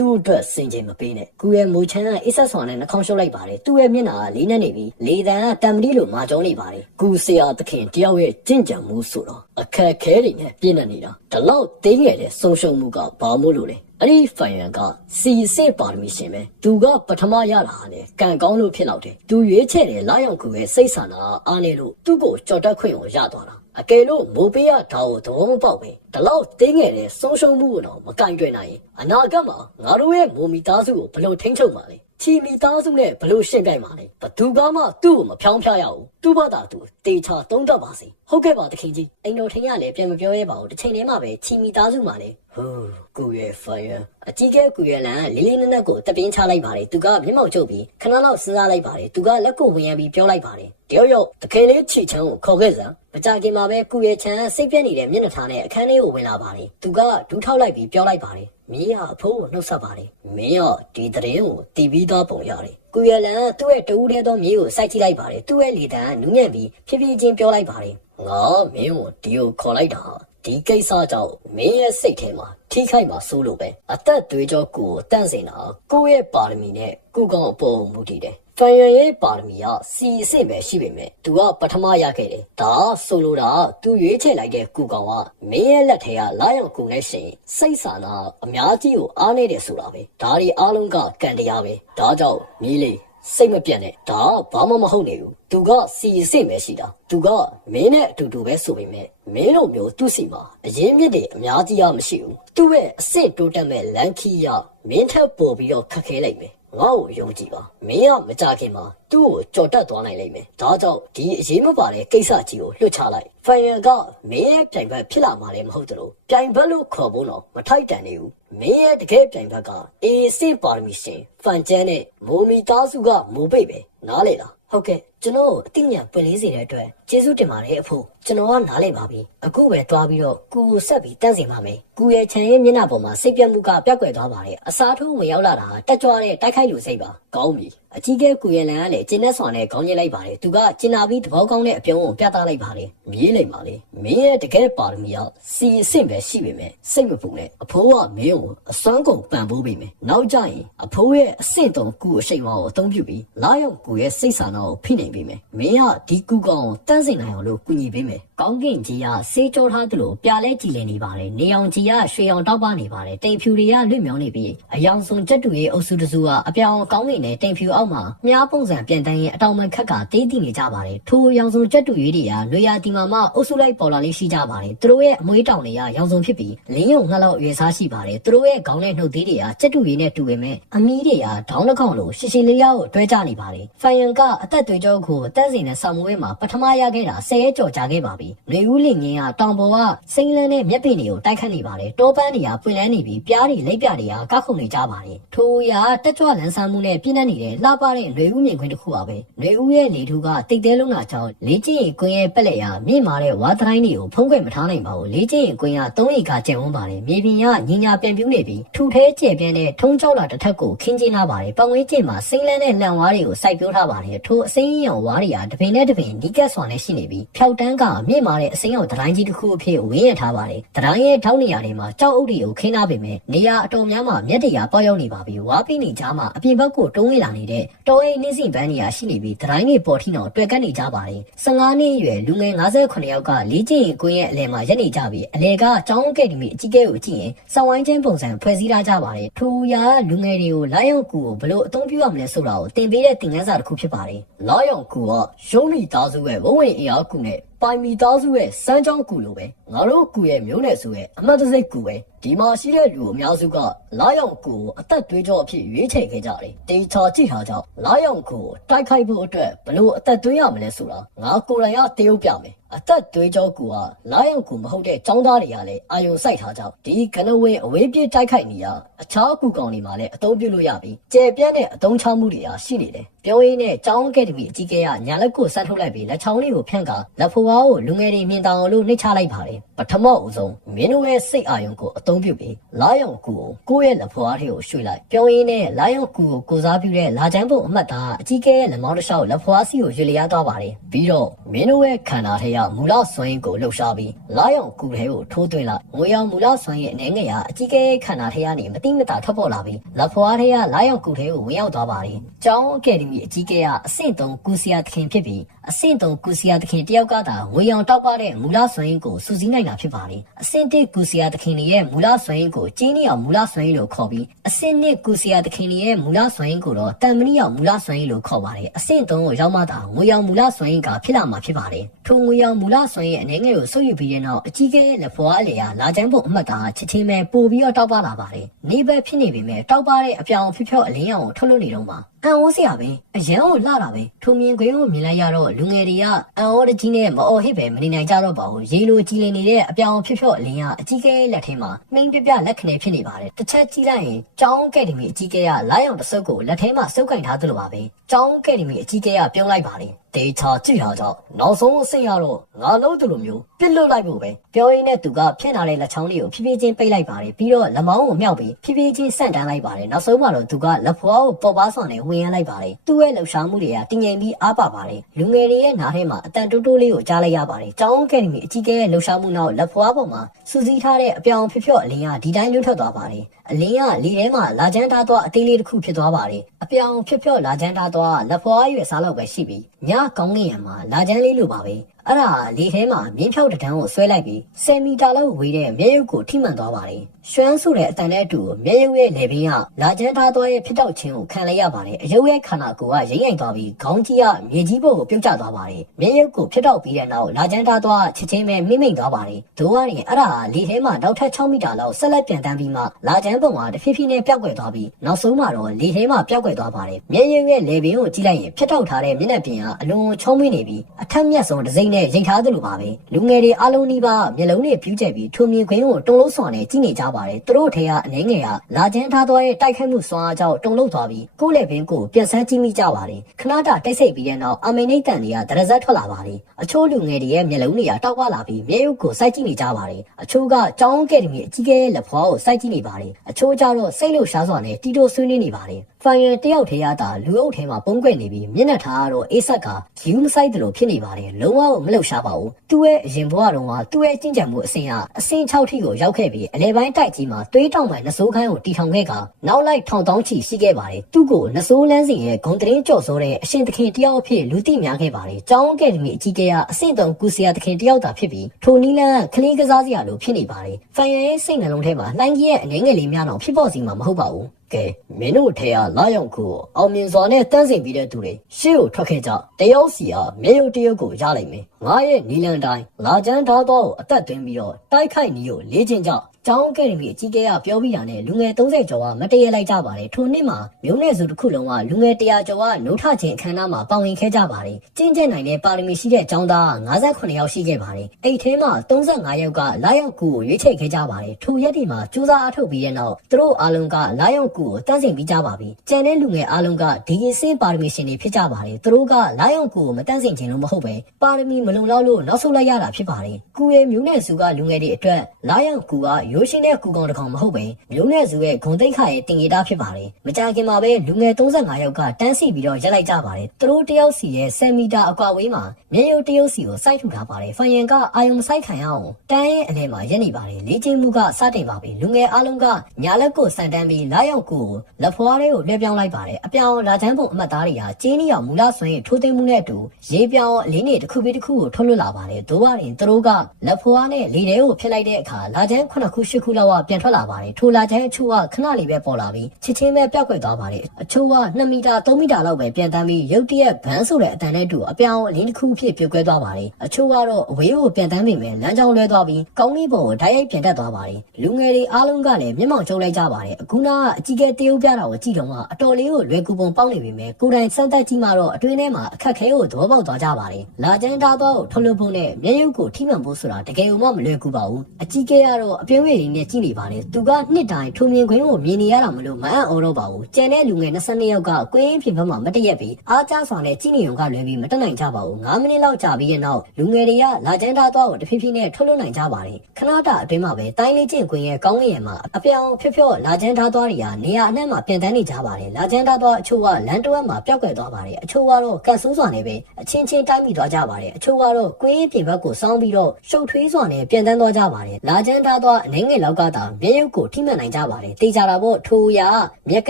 းသူ့အတွက်စင်ချိန်မပေးနဲ့ကုရဲ့မိုချမ်းကအိဆက်ဆွန်နဲ့နှာခေါင်းရှုပ်လိုက်ပါတယ်သူ့ရဲ့မျက်နှာကလေးနဲ့နေပြီးလေတံကတံမတိလိုမာကြောနေပါတယ်ကုဆရာသခင်တယောက်ရဲ့ကြင့်ကြံမှုဆိုတော့အခက်ခဲတွေနဲ့ပြည့်နေနေတာဒီလောက်သိငယ်တဲ့ဆုံးရှုံးမှုကဘာမို့လို့လဲအဲ့ဒီဖိုင်ရန်ကစီစစ်ပါရမီရှင်ပဲသူကပထမရတာဟာလေကံကောင်းလို့ဖြစ်တော့တယ်သူရွေးချယ်တဲ့လာရောက်ကုရဲ့စိတ်ဆန္ဒအားနေလို့သူ့ကိုကြော်တက်ခွင့်ကိုရသွားတာအကယ်လို့မိုးပေးရဓာတ်ကိုသဘောမပေါက်ပဲဒီလောက်တင်းငယ်တဲ့ဆုံးရှုံးမှုကိုတော့မကင်တွယ်နိုင်ရင်အနာဂတ်မှာငါတို့ရဲ့မိုးမီသားစုကိုဘယ်လိုထိန်းချုပ်မှာလဲချီမီသားစုနဲ့ဘယ်လိုရှင်းပြမှာလဲဘသူကမှသူ့ကိုမဖြောင်းဖျားရဘူးသူ့ဘာသာသူတေချာသုံးတတ်ပါစေဟုတ်ကဲ့ပါတခင်ကြီးအိမ်တော်ထင်ရလေပြန်မပြောရဲပါဘူးတစ်ချိန်တည်းမှာပဲချီမီသားစုမှာလေဟိုးကိုရဲ့ဖိုင်ရအကြီးကဲကိုရဲ့လန်လေးလေးနက်နက်ကိုတပင်းချလိုက်ပါတယ်သူကမျက်မှောက်ချုပ်ပြီးခဏလောက်စဉ်းစားလိုက်ပါတယ်သူကလက်ကိုဝင်ရပြီးပြောလိုက်ပါတယ်တယောက်ယောက်တခင်လေးချီချမ်းကိုခေါ်ခဲ့စမ်းမကြခင်မှာပဲကိုရဲ့ချမ်းစိတ်ပြက်နေတဲ့မျက်နှာထားနဲ့အခန်းလေးကိုဝင်လာပါတယ်သူကဒူးထောက်လိုက်ပြီးပြောလိုက်ပါတယ်မင်းကအဖိုးကိုနှုတ်ဆက်ပါတယ်မင်းကဒီတရင်ကိုတီးပြီးသားပုံရတယ်ကိုရလန်သူ့ရဲ့တူးတဲ့သောမြေကိုစိုက်ကြည့်လိုက်ပါတယ်သူ့ရဲ့လေတံနူးညံ့ပြီးဖြည်းဖြည်းချင်းပြောလိုက်ပါတယ်ငါမင်းကိုဒီကိုခေါ်လိုက်တာဒီကိစ္စကြောင့်မင်းရဲ့စိတ်ထဲမှာထိခိုက်မှာစိုးလို့ပဲအသက်သွေးကြောကိုတန့်စင်တာကိုရဲ့ပါရမီနဲ့ကိုကောင်အပေါ်မူတည်တယ်ဖန်ရန်ရဲ့ပါရမီကစီအစ်စ်ပဲရှိပေမဲ့သူကပထမရခဲ့တယ်ဒါဆိုလိုတာသူရွေးချယ်လိုက်တဲ့ကိုကောင်ကမင်းရဲ့လက်ထဲကလာရောက်ကိုနဲ့ရှင်စိတ်ဆန္ဒအများကြီးကိုအားနေတယ်ဆိုတာပဲဒါတွေအားလုံးကကံတရားပဲဒါကြောင့်မီးလေးစိတ်မပြတ်နဲ့ဒါဘာမှမဟုတ်နေဘူးသူကစီအစ်စ်ပဲရှိတာသူကမင်းနဲ့အတူတူပဲဆိုပေမဲ့မင်းတို့မျိုးသူ့စီမှာအရင်မြစ်တွေအများကြီးရမရှိဘူးသူ့ရဲ့အစ်စ်တိုးတက်မဲ့လန်ခီရမင်းထက်ပိုပြီးတော့ခက်ခဲလိုက်မယ်ငါ့ကိုယုံကြည်ပါမင်းကမကြခင်မှာသူ့ကိုကြော်တက်သွားနိုင်လိမ့်မယ်ဒါကြောင့်ဒီအရေးမပါတဲ့ကိစ္စကြီးကိုလွှတ်ချလိုက်ဖိုင်ရန်ကမင်းရဲ့ပြိုင်ဘက်ဖြစ်လာမှာလည်းမဟုတ်သလိုပြိုင်ဘက်လို့ခေါ်ဖို့တော့မထိုက်တန်နေဘူးမင်းရဲ့တကယ်ပြိုင်ဘက်ကအေးစင်ပါရမီရှင်ဖန်ကျန်းနဲ့မိုမီသားစုကမိုးပိတ်ပဲနားလေလားဟုတ်ကဲ့ကျွန်တော်အတိညာပွင့်လေးစေတဲ့အတွက်ကျေးဇူးတင်ပါတယ်အဖိုးကျွန်တော်ကနားလည်ပါပြီအခုပဲသွားပြီးတော့ကူကိုဆက်ပြီးတန်းစင်ပါမယ်ကူရဲ့ခြံရဲ့မျက်နှာပေါ်မှာစိတ်ပြတ်မှုကပြက်ကွယ်သွားပါတယ်အစားထိုးဝင်ရောက်လာတာတက်ကြွတဲ့တိုက်ခိုက်လူစိတ်ပါကောင်းပြီအကြီးကဲကူရဲ့လန်ကလည်းကျင်းနဲ့ဆွန်နဲ့ခေါင်းညှိလိုက်ပါတယ်သူကကျင်နာပြီးသဘောကောင်းတဲ့အပြုံးကိုပြသလိုက်ပါတယ်မြေးလိုက်ပါလေမင်းရဲ့တကယ်ပါရမီကစီအဆင့်ပဲရှိပေမဲ့စိတ်မပူနဲ့အဖိုးကမင်းကိုအစွမ်းကုန်ပံ့ပိုးပေးမယ်နောက်ကြရင်အဖိုးရဲ့အဆင့်တုံးကူအရှိန်မောကိုအသုံးပြုပြီးလာရောက်ကူရဲ့စိတ်ဆန္ဒကိုဖိနှိပ်ပေးမယ်မင်းကဒီကူကောင်ကိုတန်းစင်နိုင်အောင်လို့ကူညီပေးမယ်ကောင်းကင်ကြီးကဆေးကြောထားသလိုပြလဲကြည်လည်နေပါတယ်နေအောင်ကြီးကရွှေအောင်တောက်ပနေပါတယ်တိမ်ဖြူတွေကလွတ်မြောင်းနေပြီးအယောင်စုံကြက်တူရဲ့အုပ်စုတစုကအပြောင်ကောင်းကင်နဲ့တိမ်ဖြူအောက်မှာမြားပုံစံပြန်တန်းရင်အတောင်မှခက်ကတေးတည်နေကြပါတယ်ထိုအယောင်စုံကြက်တူရဲ့တွေကလွေရာဒီမှာမှအုပ်စုလိုက်ပေါ်လာလေးရှိကြပါတယ်သူတို့ရဲ့အမွေးတောင်တွေကရောင်စုံဖြစ်ပြီးလင်းယုံငှက်လောက်အရွယ်စားရှိပါတယ်သူတို့ရဲ့ခေါင်းနဲ့နှုတ်သေးတွေကကြက်တူရဲ့နဲ့တူပေမဲ့အမီးတွေကဒေါင်းတစ်ကောင်လိုရှည်ရှည်လေးရောက်တွဲကြနေပါတယ်ဖိုင်ယန်ကအသက်သွေးကြောကိုတန်းစင်တဲ့ဆောင်းမွေးမှာပထမရခဲ့တာ10ရက်ကျော်ကြာခဲ့ပါပြီ။နေဦးလင်ငင်းကတောင်ပေါ်ကစိမ့်လန်းတဲ့မျက်ပင်တွေကိုတိုက်ခတ်နေပါတယ်။တောပန်းတွေကပွင့်လန်းနေပြီးပြားတွေလိပ်ပြတွေကကောက်ခုန်နေကြပါတယ်။ထိုအရာတက်ကြွလန်းဆန်းမှုနဲ့ပြည့်နှက်နေတဲ့လှပတဲ့နေဦးမြင်ကွင်းတစ်ခုပါပဲ။နေဦးရဲ့လေထူးကတိတ်တဲလုံးလာကြောင်းလေးကျင်းကွင်းရဲ့ပက်လက်ရမြင့်မာတဲ့ဝါသတိုင်းတွေကိုဖုံးကွယ်မထားနိုင်ပါဘူး။လေးကျင်းကွင်းက3ဧကကျယ်ဝန်းပါတယ်။မြေပြင်ကညင်ညာပြန်ပြူးနေပြီးထူထဲကျယ်ပြန့်တဲ့ထုံးကြောက်လာတစ်ထက်ကိုခင်းကျင်းလာပါတယ်။ပတ်ဝန်းကျင်မှာစိမ့်လန်းတဲ့လန့်ဝါးတွေကိုစိုက်ပျိုးထားပါတယ်။ထိုအစိမ်းရောင်ဝါးတွေကတပင်နဲ့တပင်ဒီကက်ဆွန်နဲ့ရှိနေပြီးဖြောက်တန်းကမြင့် င့်မာတဲ့အစိမ်းရောင်တတိုင်းကြီးတစ်ခုအဖြစ်ဝင်းရထားပါတယ်တတိုင်းရဲ့ထောက်နေရာတွေမှာကြောက်အုပ်တွေကိုခင်းထားပေမဲ့နေရာအတော်များမှာမျက်တရားပေါက်ရောက်နေပါပြီဝါပီနေကြားမှာအပြင်ဘက်ကိုတုံးဝင်လာနေတဲ့တော်အိမ်နှင်းစင်ပန်းနေရာရှိနေပြီးတတိုင်းတွေပေါ်ထီအောင်တွေ့ကပ်နေကြပါတယ်15နှစ်အရွယ်လူငယ်58ယောက်ကလေးကျင်ကိုရဲ့အလဲမှာရက်နေကြပြီးအလဲကကျောင်းကဲ့ဒီမီအကြီးကဲကိုကြည့်ရင်စောင်းဝိုင်းချင်းပုံစံဖွဲ့စည်းထားကြပါတယ်ထိုရာလူငယ်တွေကိုလာရောက်ကူကိုဘလို့အသုံးပြုရမလဲဆိုတာကိုသင်ပေးတဲ့သင်ခန်းစာတစ်ခုဖြစ်ပါတယ်လာရောက်ကူကရုံးမိသားစုရဲ့ဝုံဝင်အရာကူနဲ့ပိုင်မီသားစုရဲ့စမ်းကြောင်းကူလိုပဲငါတို့ကူရဲ့မျိုးနယ်စုရဲ့အမတ်တစိတ်ကူပဲဒီမှာရှိတဲ့လူအများစုကလာရောက်ကူကိုအသက်သွေးကြောအဖြစ်ရွေးချယ်ခဲ့ကြတယ်တေချာကြည့်ထားကြောင့်လာရောက်ကူကိုတိုက်ခိုက်ဖို့အတွက်ဘလို့အသက်သွေးရမလဲဆိုတာငါကိုယ်တိုင်ကတရုပ်ပြမယ်အသက်သွေးကြောကူကလာရောက်ကူမဟုတ်တဲ့ចောင်းသားတွေကလည်းအာယုံစိုက်ထားကြောင့်ဒီကနဝင်းအဝေးပြေးတိုက်ခိုက်နေရအခြားကူကောင်တွေမှာလည်းအသုံးပြုလို့ရပြီးကျယ်ပြန့်တဲ့အသုံးချမှုတွေရှိနေတယ်ပြောရင်းနဲ့ကျောင်းအကယ်ဒမီအကြီးကဲကညာလက်ကိုဆက်ထုတ်လိုက်ပြီးလက်ချောင်းလေးကိုဖြန့်ကလက်ဖွားကိုလူငယ်တွေမြင်တောင်လို့နှိမ့်ချလိုက်ပါတယ်ပထမဦးဆုံးမင်းတို့ရဲ့စိတ်အာရုံကိုအသုံးပြုပြီးလာယောင်ကူကိုကိုယ့်ရဲ့လက်ဖွားထဲကိုရွှေ့လိုက်ပြောရင်းနဲ့လာယောင်ကူကိုစားပြုတဲ့လာချမ်းပုံအမှတ်သားအကြီးကဲရဲ့လက်မောင်းတစ်လျှောက်လက်ဖွားစီကိုရွှေ့လျားသွားပါတယ်ပြီးတော့မင်းတို့ရဲ့ခန္ဓာထဲကမူလစွမ်းရင်းကိုလှုပ်ရှားပြီးလာယောင်ကူထဲကိုထိုးသွင်းလိုက်ငွေရောင်မူလစွမ်းရင်းအနေငယ်ရာအကြီးကဲခန္ဓာထဲကနေမတိမတာထွက်ပေါ်လာပြီးလက်ဖွားထဲကလာယောင်ကူထဲကိုဝင်ရောက်သွားပါတယ်ကျောင်းအကယ်ဒမီအကြီးကဲကအဆင့်3ကူစီယာသခင်ဖြစ်ပြီးအဆင့်3ကူစီယာသခင်တယောက်ကသာငွေရောင်တောက်ပတဲ့မူလစွမ်းရင်းကိုစူးစီးနိုင်တာဖြစ်ပါတယ်အဆင့်1ကူစီယာသခင်ရဲ့မူလစွမ်းရင်းကိုကျင်းနေအောင်မူလစွမ်းရင်းလို့ခေါ်ပြီးအဆင့်2ကူစီယာသခင်ရဲ့မူလစွမ်းရင်းကိုတော့တန်မဏိအောင်မူလစွမ်းရင်းလို့ခေါ်ပါတယ်အဆင့်3ကိုရောက်မှသာငွေရောင်မူလစွမ်းရင်းကဖြစ်လာမှာဖြစ်ပါတယ်ထိုငွေရောင်မူလစွမ်းရင်းအနေငယ်ကိုဆုပ်ယူပြီးတဲ့နောက်အကြီးကဲရဲ့လက်ဖွားအလေယာလာချမ်းပုံအမှတ်သားချစ်ချင်းပဲပို့ပြီးတော့တောက်ပလာပါတယ်နေဘက်ဖြစ်နေပေမဲ့တောက်ပတဲ့အပြောင်ဖြော့ဖြော့အလင်းရောင်ကိုထုတ်လွှတ်နေတော့မှာအံ့ဩစရာပဲအရန်ကိုလှတာပဲထိုမြင်ကွင်းကိုမြင်လိုက်ရတော့လူငယ်တွေကအံ့ဩတကြီးနဲ့မအော်ဟစ်ပဲမနေနိုင်ကြတော့ပါဘူးရေလိုကြည်လင်နေတဲ့အပြောင်ဖြော့ဖြော့အလင်းကအကြီးကဲလက်ထဲမှာနှိမ့်ပြပြလက်ခနဲ့ဖြစ်နေပါတယ်တစ်ချက်ကြည့်လိုက်ရင်ကျောင်းအကယ်ဒမီအကြီးကဲကလာရောင်တစ်စုပ်ကိုလက်ထဲမှာစုပ်ကင်ထားသလိုပါပဲကျောင်းအကယ်ဒမီအကြီးကဲကပြုံးလိုက်ပါတယ်ဒေချာကြည့်ထားကြောင့်နောက်ဆုံးအဆင့်ရတော့ငါလုံးသူလိုမျိုးပြစ်လွတ်လိုက်ဖို့ပဲပြောရင်းနဲ့သူကဖြန့်ထားတဲ့လက်ချောင်းလေးကိုဖြည်းဖြည်းချင်းပိတ်လိုက်ပါတယ်ပြီးတော့လက်မောင်းကိုမြောက်ပြီးဖြည်းဖြည်းချင်းဆန့်တန်းလိုက်ပါတယ်နောက်ဆုံးမှတော့သူကလက်ဖွားကိုပေါ်ပါစွာနဲ့ဝင်ရလိုက်ပါတယ်သူ့ရဲ့လှုပ်ရှားမှုတွေကတည်ငြိမ်ပြီးအားပါပါတယ်လူငယ်တွေရဲ့နားထဲမှာအတန်တိုးတိုးလေးကိုကြားလိုက်ရပါတယ်ကျောင်းအကယ်ဒမီအကြီးကဲရဲ့လှုပ်ရှားမှုနောက်လက်ဖွားပေါ်မှာစူးစီးထားတဲ့အပြောင်ဖြော့ဖြော့အလင်းကဒီတိုင်းလွတ်ထွက်သွားပါတယ်အလင်းကလေထဲမှာလာချမ်းထားသွားအသေးလေးတစ်ခုဖြစ်သွားပါတယ်အပြောင်ဖြော့ဖြော့လာချမ်းထားသွားလက်ဖွားရွယ်စားလောက်ပဲရှိပြီးညကောင်းကင်ရံမှာလာချမ်းလေးလိုပါပဲအဲ့ဒါလေထဲမှာမြင်းဖြောက်တံကိုဆွဲလိုက်ပြီး10မီတာလောက်ဝေးတဲ့မျက်ရုပ်ကိုထိမှန်သွားပါတယ်ရွှမ်းဆိုတဲ့အတန်နဲ့အတူမျက်ရုပ်ရဲ့လေပင်ကလာချမ်းထားသွားရဲ့ဖြစ်တော့ခြင်းကိုခံလိုက်ရပါတယ်အယုတ်ရဲ့ခန္ဓာကိုယ်ကရိမ့်ရိုင်သွားပြီးခေါင်းကြီးကမြေကြီးပေါ်ကိုပြုတ်ကျသွားပါတယ်မျက်ရုပ်ကိုဖြစ်တော့ပြီးတဲ့နောက်လာချမ်းထားသွားချက်ချင်းပဲမိမ့်သွားပါတယ်ဒိုးကနေအဲ့ဒါလေထဲမှာနောက်ထပ်6မီတာလောက်ဆက်လက်ပြန်တန်းပြီးမှလာချမ်းပုံကတဖြည်းဖြည်းနဲ့ပျောက်ကွယ်သွားပြီးနောက်ဆုံးမှာတော့လေထဲမှာပျောက်ကွယ်သွားပါတယ်မျက်ရုပ်ရဲ့လေပင်ကိုကြည့်လိုက်ရင်ဖြစ်တော့ထားတဲ့မျက်နှာပြင်ကအလွန်ချုံးမွေးနေပြီးအထက်မြက်ဆုံးတစ်စိမ့်နဲ့ရိတ်ထားသလိုပါပဲလူငယ်တွေအားလုံးဒီပါမျက်လုံးတွေပြူးကျက်ပြီးထိုမြင်ခွင်းကိုတုံလုံးစွာနဲ့ကြည့်နေကြပါတယ်သူတို့ထဲကအနေငယ်ကလာချမ်းထားသွားတဲ့တိုက်ခိုက်မှုစွမ်းအားကြောင့်တုံလုံးသွားပြီးကိုယ့်လက်ပင်ကိုပြန်ဆန်းကြည့်မိကြပါတယ်ခဏတာတိတ်ဆိတ်ပြီးတဲ့နောက်အမေနိတ်တန်တွေကဒရဇက်ထွက်လာပါတယ်အချို့လူငယ်တွေရဲ့မျက်လုံးတွေကတောက်ပလာပြီးမျက်ရုပ်ကိုစိုက်ကြည့်နေကြပါတယ်အချို့ကကျောင်းကဲ့ဒမီအကြီးကဲရဲ့လက်ဖွားကိုစိုက်ကြည့်နေပါတယ်အချို့ကျတော့စိတ်လှုပ်ရှားစွာနဲ့တီတိုဆွေးနွေးနေပါတယ်ဖိုင်ရန်တယောက်ထဲရတာလူအုပ်ထဲမှာပုံကွက်နေပြီးမျက်နှာထားကတော့အေးဆက်ကယူမဆိုင်သလိုဖြစ်နေပါတယ်လုံးဝမလှုပ်ရှားပါဘူးသူ့ရဲ့အရင်ဘဝတုန်းကသူ့ရဲ့ကျင့်ကြံမှုအဆင့်ကအဆင့်6ထိကိုရောက်ခဲ့ပြီးအလဲပိုင်းတိုက်ကြီးမှာသွေးတောင်ပိုင်းနှစိုးခန်းကိုတီထောင်ခဲ့ကနောက်လိုက်ထောင်တောင်းချီရှိခဲ့ပါတယ်သူ့ကိုနှစိုးလန်းစင်ရဲ့ဂုံတရင်ကြော့စောတဲ့အရှင်သခင်တယောက်အဖြစ်လူသိများခဲ့ပါတယ်ကျောင်းကဲ့ဒမီအကြီးကဲကအဆင့်3ကူစီယာသခင်တယောက်သာဖြစ်ပြီးထိုနီလန်းကလေးကစားစရာလိုဖြစ်နေပါတယ်ဖိုင်ရန်ရဲ့စိတ်နှလုံးထဲမှာလှိုင်းကြီးရဲ့အနေငယ်လေးများတော့ဖြစ်ပေါ်စီမှာမဟုတ်ပါဘူးကဲမင်းတို့ထဲကလာရောက်ခုအောင်မြင်စွာနဲ့တန်းစင်ပြီးတဲ့သူတွေရှေ့ကိုထွက်ခဲ့ကြတယောက်စီဟာမြေရုပ်တရုပ်ကိုရလိုက်မယ်ငါရဲ့နီလန်တိုင်းလာချမ်းထားတော့အသက်သွင်းပြီးတော့တိုက်ခိုက်နီးကိုလေ့ကျင့်ကြကျောင်းကဲ့ဒမီအကြီးကဲကပြောပြီးတာနဲ့လူငယ်30ကျော်ကမတရေလိုက်ကြပါတယ်ထိုနှစ်မှာမျိုးနယ်စုတစ်ခုလုံးကလူငယ်100ကျော်ကနိုးထခြင်းအခမ်းအနားမှာပါဝင်ခဲ့ကြပါတယ်ကျင့်ကျက်နိုင်တဲ့ပါရမီရှိတဲ့ကျောင်းသား58ယောက်ရှိခဲ့ပါတယ်အဲ့ထဲမှာ35ယောက်ကလာရောက်ကူကိုရွေးချယ်ခဲ့ကြပါတယ်ထိုရက်ဒီမှာစူးစမ်းအားထုတ်ပြီးတဲ့နောက်သူတို့အားလုံးကလာရောက်ကူကိုတန်းစင်ပြီးကြပါပြီကျန်တဲ့လူငယ်အားလုံးကဒီအစင်းပါရမီရှင်တွေဖြစ်ကြပါတယ်သူတို့ကလာရောက်ကူကိုမတန်းစင်ခြင်းလို့မဟုတ်ပဲပါရမီမလုံလောက်လို့နောက်ဆုတ်လိုက်ရတာဖြစ်ပါတယ်ကူရဲ့မျိုးနယ်စုကလူငယ်တွေအတွက်လာရောက်ကူက ရိုးရှင်းတဲ့ကူကောင်တစ်ကောင်မဟုတ်ပဲမျိုးနွယ်စုရဲ့ဂုံတိတ်ခါရဲ့တင်ကြီးတာဖြစ်ပါတယ်မကြခင်မှာပဲလူငယ်35ယောက်ကတန်းစီပြီးတော့ရက်လိုက်ကြပါတယ်သူတို့တယောက်စီရဲ့10မီတာအကွာဝေးမှာမျက်ရုပ်တရုပ်စီကိုစိုက်ထူထားပါတယ်ဖိုင်ယန်ကအာယုံမဆိုင်ခံရအောင်တန်းရဲ့အနေမှာရက်နေပါတယ်လေ့ကျင့်မှုကစတင်ပါပြီလူငယ်အားလုံးကညာလက်ကိုစံတန်းပြီးလာရောက်ကိုလက်ဖွားတွေကိုလွှဲပြောင်းလိုက်ပါတယ်အပြောင်လာချမ်းပုံအမှတ်သားတွေကကျင်းနီအောင်မူလဆွေထိုးသိမ်းမှုနဲ့အတူရေးပြောင်းအလေးနေတစ်ခုပြီးတစ်ခုကိုထုတ်လွှတ်လာပါတယ်တို့ပါရင်သူတို့ကလက်ဖွားနဲ့လေထဲကိုဖျက်လိုက်တဲ့အခါလာချမ်း9ခု10ခုလောက်ကပြန်ထွက်လာပါတယ်ထိုလာချမ်းအချို့ကခဏလေးပဲပေါ်လာပြီးချစ်ချင်းပဲပျောက်ကွယ်သွားပါတယ်အချို့က2မီတာ3မီတာလောက်ပဲပြန်တန်းပြီးရုတ်တရက်ဘန်းဆိုတဲ့အတန်နဲ့တူအပြောင်အလင်းတစ်ခုဖြစ်ပြုတ်ကွဲသွားပါတယ်အချို့ကတော့အဝေးကိုပြန်တန်းမိမယ်လမ်းကြောင်းလွဲသွားပြီးကောင်းလေးပေါ်ကိုဓာတ်ရိုက်ပြန်တက်သွားပါတယ်လူငယ်တွေအားလုံးကလည်းမျက်မှောင်ကျုံလိုက်ကြပါတယ်အခုကအကြီးကဲတရုပ်ပြတာကိုကြည့်တော့မှအတော်လေးကိုလွယ်ကူပုံပေါက်နေပြီမယ်ကိုယ်တိုင်စမ်းသပ်ကြည့်မှတော့အတွင်းထဲမှာအခက်ခဲကိုသဘောပေါက်သွားကြပါတယ်လာကျန်းသားတော့ထုတ်လွှတ်ဖို့နဲ့မျက်ရုပ်ကိုထိမှန်ဖို့ဆိုတာတကယ်မှမလွယ်ကူပါဘူးအကြီးကဲကတော့အပြင်းဝေးလေးနဲ့ကြည့်နေပါတယ်သူကနှစ်တိုင်းထုံမြင်ခွင်းကိုမြင်နေရတာမလို့မအံ့ဩတော့ပါဘူးကျန်တဲ့လူငယ်22ယောက်ကကွင်းပြင်ဘက်မှာမတရက်ပြီးအားကျစွာနဲ့ကြည့်နေုံကလွယ်ပြီးမတက်နိုင်ကြပါဘူး9မိနစ်လောက်ကြာပြီးတဲ့နောက်လူငယ်တွေကလာကျန်းသားတော့တဖြည်းဖြည်းနဲ့ထုတ်လွှတ်နိုင်ကြပါတယ်ခဏတာအတွင်းမှာပဲတိုင်းလေးကျင့်ခွင်းရဲ့ကောင်းကင်ရဲ့မှာအပြောင်ဖြော့ဖြော့လာကျန်းသားသွားတွေဟာနေရာအနှံ့မှာပြန်တန်းနေကြပါတယ်လာကျန်းသားသွားအချို့ကလမ်းတစ်ဝက်မှာပျောက်ကွယ်သွားပါတယ်အချို့ကတော့ကန်ဆိုးစွာနဲ့ပဲအချင်းချင်းတိုက်မိသွားကြပါတယ်အချို့ကတော့ကွင်းပြင်ဘက်ကိုစောင်းပြီးတော့ရှုပ်ထွေးစွာနဲ့ပြန်တန်းသွားကြပါတယ်လာကျန်းသားသွားအနေငယ်လောက်ကသာမျက်ရုပ်ကိုထိမှန်နိုင်ကြပါတယ်တေးကြတာပေါ့ထိုးရမြက်က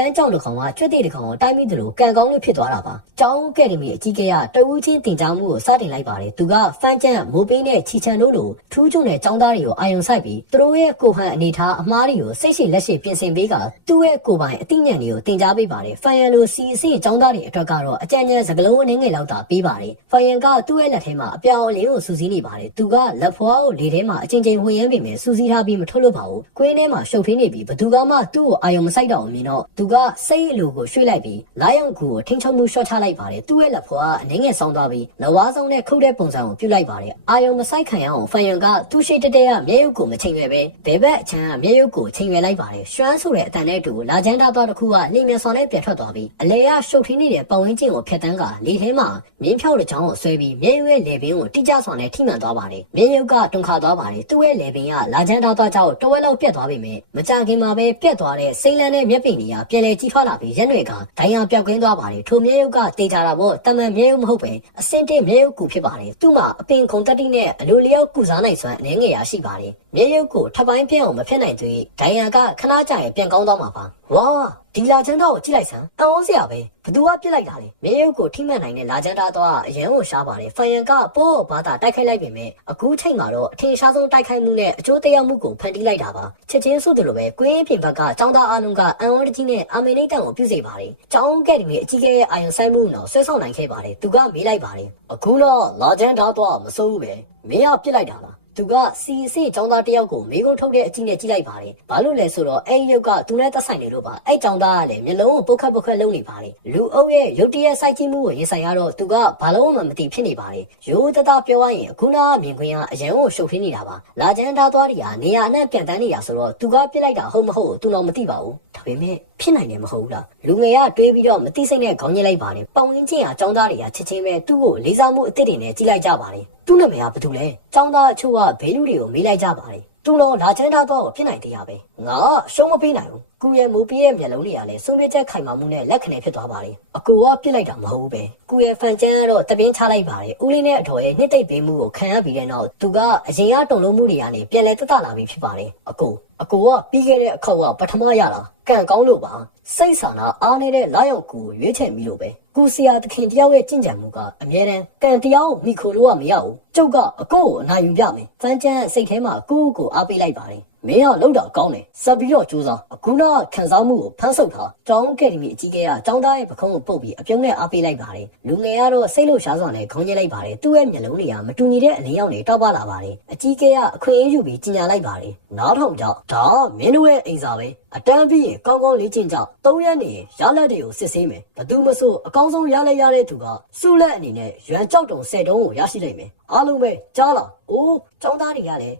န်းကြောင်တစ်ကောင်ကကျွတ်တေးတစ်ကောင်ကိုတိုက်မိသလိုကန်ကောင်းလေးဖြစ်သွားတာပါကျောင်းကယ်ဒမီအကြီးကဲကတဝူးချင်းတင်ကြားမှုကိုစတင်လိုက်ပါတယ်သူကဖန်ကျန်းမိုးပိန်းနဲ့ချီချန်တို့လိုထူးချွန်တဲ့ကျောင်းသားတွေကိုအာရုံစိုက်ပြီးသူတို့ရဲ့ကိုဟန်အနေထားအမားတွေကိုစိတ်ရှိလက်ရှိပြင်ဆင်ပေးကသူ့ရဲ့ကိုပိုင်အသိဉာဏ်တွေကိုတင်ကြားပေးပါတယ်ဖန်ယန်လိုစီအစီကျောင်းသားတွေအတွက်ကတော့အကြံဉာဏ်စကလုံးအနေငယ်လောက်သာပေးပါတယ်ဖန်ယန်ကသူ့ရဲ့လက်ထဲမှာအပြောင်အလင်းကိုစူးစီးနေပါတယ်သူကလက်ဖွားကိုလေထဲမှာအချင်းချင်းဝင်ရမ်းပေမဲ့စူးစီးထားပြီးမထုတ်လို့ပါဘူးကွင်းထဲမှာရှုပ်ထွေးနေပြီးဘသူကမှသူ့ကိုအာရုံမစိုက်တော့ဘူးမြင်တော့သူကစိတ်အလိုကိုရွှေ့လိုက်ပြီးလာယောင်ကူကိုထိန်းချုပ်မှုရှော့ချလိုက်ပါတယ်သူ့ရဲ့လက်ဖွားအနေငယ်ဆောင်းသွားပြီးလဝါးဆောင်နဲ့ခုတ်တဲ့ပုံစံကိုပြုတ်လိုက်ပါတယ်အာယုံမဆိုင်ခံရအောင်ဖန်ယန်ကသူ့ရှိတက်တဲ့ကမျက်ရုပ်ကိုမချိန်ရွယ်ပဲဘဲဘက်အချမ်းကမျက်ရုပ်ကိုချိန်ရွယ်လိုက်ပါတယ်ရွှမ်းဆိုတဲ့အတန်နဲ့တူလာချမ်းသားသွားတစ်ခုကလိမ်မြန်ဆောင်နဲ့ပြန်ထွက်သွားပြီးအလဲရရှုပ်ထင်းနေတဲ့ပတ်ဝန်းကျင်ကိုဖျက်တမ်းကလေထဲမှာမြင်းဖြောက်တဲ့ချောင်းကိုဆွဲပြီးမျက်ရုပ်ရဲ့လေပင်ကိုတိကျစွာနဲ့ထိမှန်သွားပါတယ်မျက်ရုပ်ကတွန်ခါသွားပါတယ်သူ့ရဲ့လေပင်ကလာချမ်းသားသွားကြောက်တဝက်လောက်ပြတ်သွားပြီမယ်မကြခင်မှာပဲပြတ်သွားတဲ့စိမ့်လန်းတဲ့မျက်ပင်တွေကပြန်လဲကြီးထွားလာပြီးရက်တွေကဒိုင်ယာပြောက်ကင်းသွားပါတယ်ထိုမျက်ရုပ်ကတေးကြတာပေါ့တမန်မျက်ရုပ်မဟုတ်ပဲအစင်တဲ့မျက်ရုပ်ကူဖြစ်ပါတယ်သူ့မှာအပင်ခုံတက်တိနဲ့အလိုလျောက်ကုစားနိုင်စွမ်းအနေငယ်ရရှိပါတယ်မျက်ရုပ်ကိုထပ်ပိုင်းပြင်းအောင်မဖြစ်နိုင်သေးဒိုင်ယာကခဏကြာရင်ပြန်ကောင်းသွားမှာပါဝါဒီလာချမ်းသားကိုကြည့်လိုက်စမ်းအံ့ဩစရာပဲဘသူကပြစ်လိုက်တာလဲမျက်ရုပ်ကိုထိမှန်နိုင်တဲ့လာချမ်းသားတော့အရန်ကိုရှားပါတယ်ဖန်ယန်ကပို့ဘာသာတိုက်ခိုက်လိုက်ပေမဲ့အခုချိန်မှာတော့အထင်ရှားဆုံးတိုက်ခိုက်မှုနဲ့အကျိုးတရားမှုကိုဖန်တီးလိုက်တာပါချက်ချင်းဆိုသလိုပဲကွင်းပြင်ဘက်ကចောင်းသားအားလုံးကအံ့ဩတကြီးနဲ့အာမေနိတ်တန်ကိုပြုစေပါတယ်ចောင်းကက်ဒီမီအကြီးကဲရဲ့အာယုံဆိုင်မှုတော့ဆွဲဆောင်နိုင်ခဲ့ပါတယ်သူကမေးလိုက်ပါတယ်အခုတော့လာချမ်းသားတော့မစိုးဘူးပဲမင်းကပြစ်လိုက်တာလားသူကစီစီចောင်းသားတယောက်ကိုမေးခွန်းထုတ်တဲ့အကြည့်နဲ့ကြည့်လိုက်ပါတယ်။ဘာလို့လဲဆိုတော့အဲ့ဒီရုပ်ကသူနဲ့သက်ဆိုင်နေလို့ပါ။အဲ့ចောင်းသားကလည်းမျက်လုံးကိုပုတ်ခတ်ပုတ်ခတ်လုံးနေပါတယ်။လူအုပ်ရဲ့ရုပ်တရက်စိုက်ကြည့်မှုကိုရင်ဆိုင်ရတော့သူကဘာလို့မှမသိဖြစ်နေပါတယ်။ရိုးတသားပြောရရင်အခုနာမြင်ခွင့်ကအရန်ကိုရှုပ်ထွေးနေတာပါ။လာချမ်းသားသွားတွေကနေရာအနှံ့ပြန်တန်းနေတာဆိုတော့သူကပြစ်လိုက်တာဟုတ်မဟုတ်သူတော့မသိပါဘူး။ဒါပေမဲ့ဖြစ်နိုင်တယ်မဟုတ်ဘူးလား။လူငယ်ကတွေးပြီးတော့မသိစိတ်နဲ့ခေါင်းညှိလိုက်ပါတယ်။ပေါင်ရင်းချင်းကចောင်းသားတွေကချက်ချင်းပဲသူ့ကိုလေးစားမှုအစ်စ်တွေနဲ့ကြည့်လိုက်ကြပါတယ်။သူ့နာမည်ကဘာတူလဲចောင်းသားအချို့ကဘေးလူတွေကိုမေးလိုက်ကြပါတယ်သူတော့လာချမ်းသားတော့ဖြစ်နိုင်တရားပဲငါရှုံးမပေးနိုင်ဘူးကူရဲ့မူပီရဲ့မျက်လုံးတွေကလည်းဆုံးဖြတ်ချက်ခိုင်မာမှုနဲ့လက်ခံနေဖြစ်သွားပါတယ်အကူကပြစ်လိုက်တာမဟုတ်ဘူးပဲကူရဲ့ဖန်ကျန်းကတော့တပင်းချလိုက်ပါတယ်ဦးလေးနဲ့အတော်ရဲ့နှစ်သိပ်ပေးမှုကိုခံရပြီးတဲ့နောက်သူကအရင်ကတုံလုံးမှုတွေကနေပြန်လဲတက်တာလာပြီးဖြစ်ပါတယ်အကူကပြီးခဲ့တဲ့အခေါက်ကပထမရတာကံကောင်းလို့ပါစိတ်ဆန္ဒအားနေတဲ့လာရောက်ကူကိုရွေးချယ်မိလို့ပဲကူစီယာသခင်တယောက်ရဲ့ကြင်ကြံမှုကအမြဲတမ်းကံတရားကိုမိခိုလို့မရဘူးကျုပ်ကအကိုကိုအနိုင်ယူပြမယ်ဖန်ကျန်းစိတ်ထဲမှာကိုအားပေးလိုက်ပါတယ်မင်းကလောက်တာကောင်းတယ်စပ်ပြီးတော့ကြိုးစားအခုနောက်ခံစားမှုကိုဖမ်းဆုပ်ထားကျောင်းကယ်ဒမီအကြီးကဲကကျောင်းသားရဲ့ပခုံးကိုပုတ်ပြီးအပြုံးနဲ့အားပေးလိုက်ပါတယ်လူငယ်ကတော့စိတ်လို့ရှားစွာနဲ့ခေါင်းညှိလိုက်ပါတယ်သူ့ရဲ့မျက်လုံးတွေကမတူညီတဲ့အလင်းရောက်နေတောက်ပလာပါတယ်အကြီးကဲကအခွင့်အရေးယူပြီးကြီးညာလိုက်ပါတယ်နားထောင်ကြဒါမင်းတို့ရဲ့အိမ်စာပဲအတန်းပြီးရင်ကောင်းကောင်းလေ့ကျင့်ကြ3ရက်နေရလက်တွေကိုစစ်ဆေးမယ်ဘသူမဆိုအကောင်းဆုံးရလက်ရတဲ့သူကစုလက်အနေနဲ့ရွံကြောက်တုံ10တုံးကိုရရှိလိမ့်မယ်အားလုံးပဲကြားလားအိုးចောင်းသားတွေကလည်း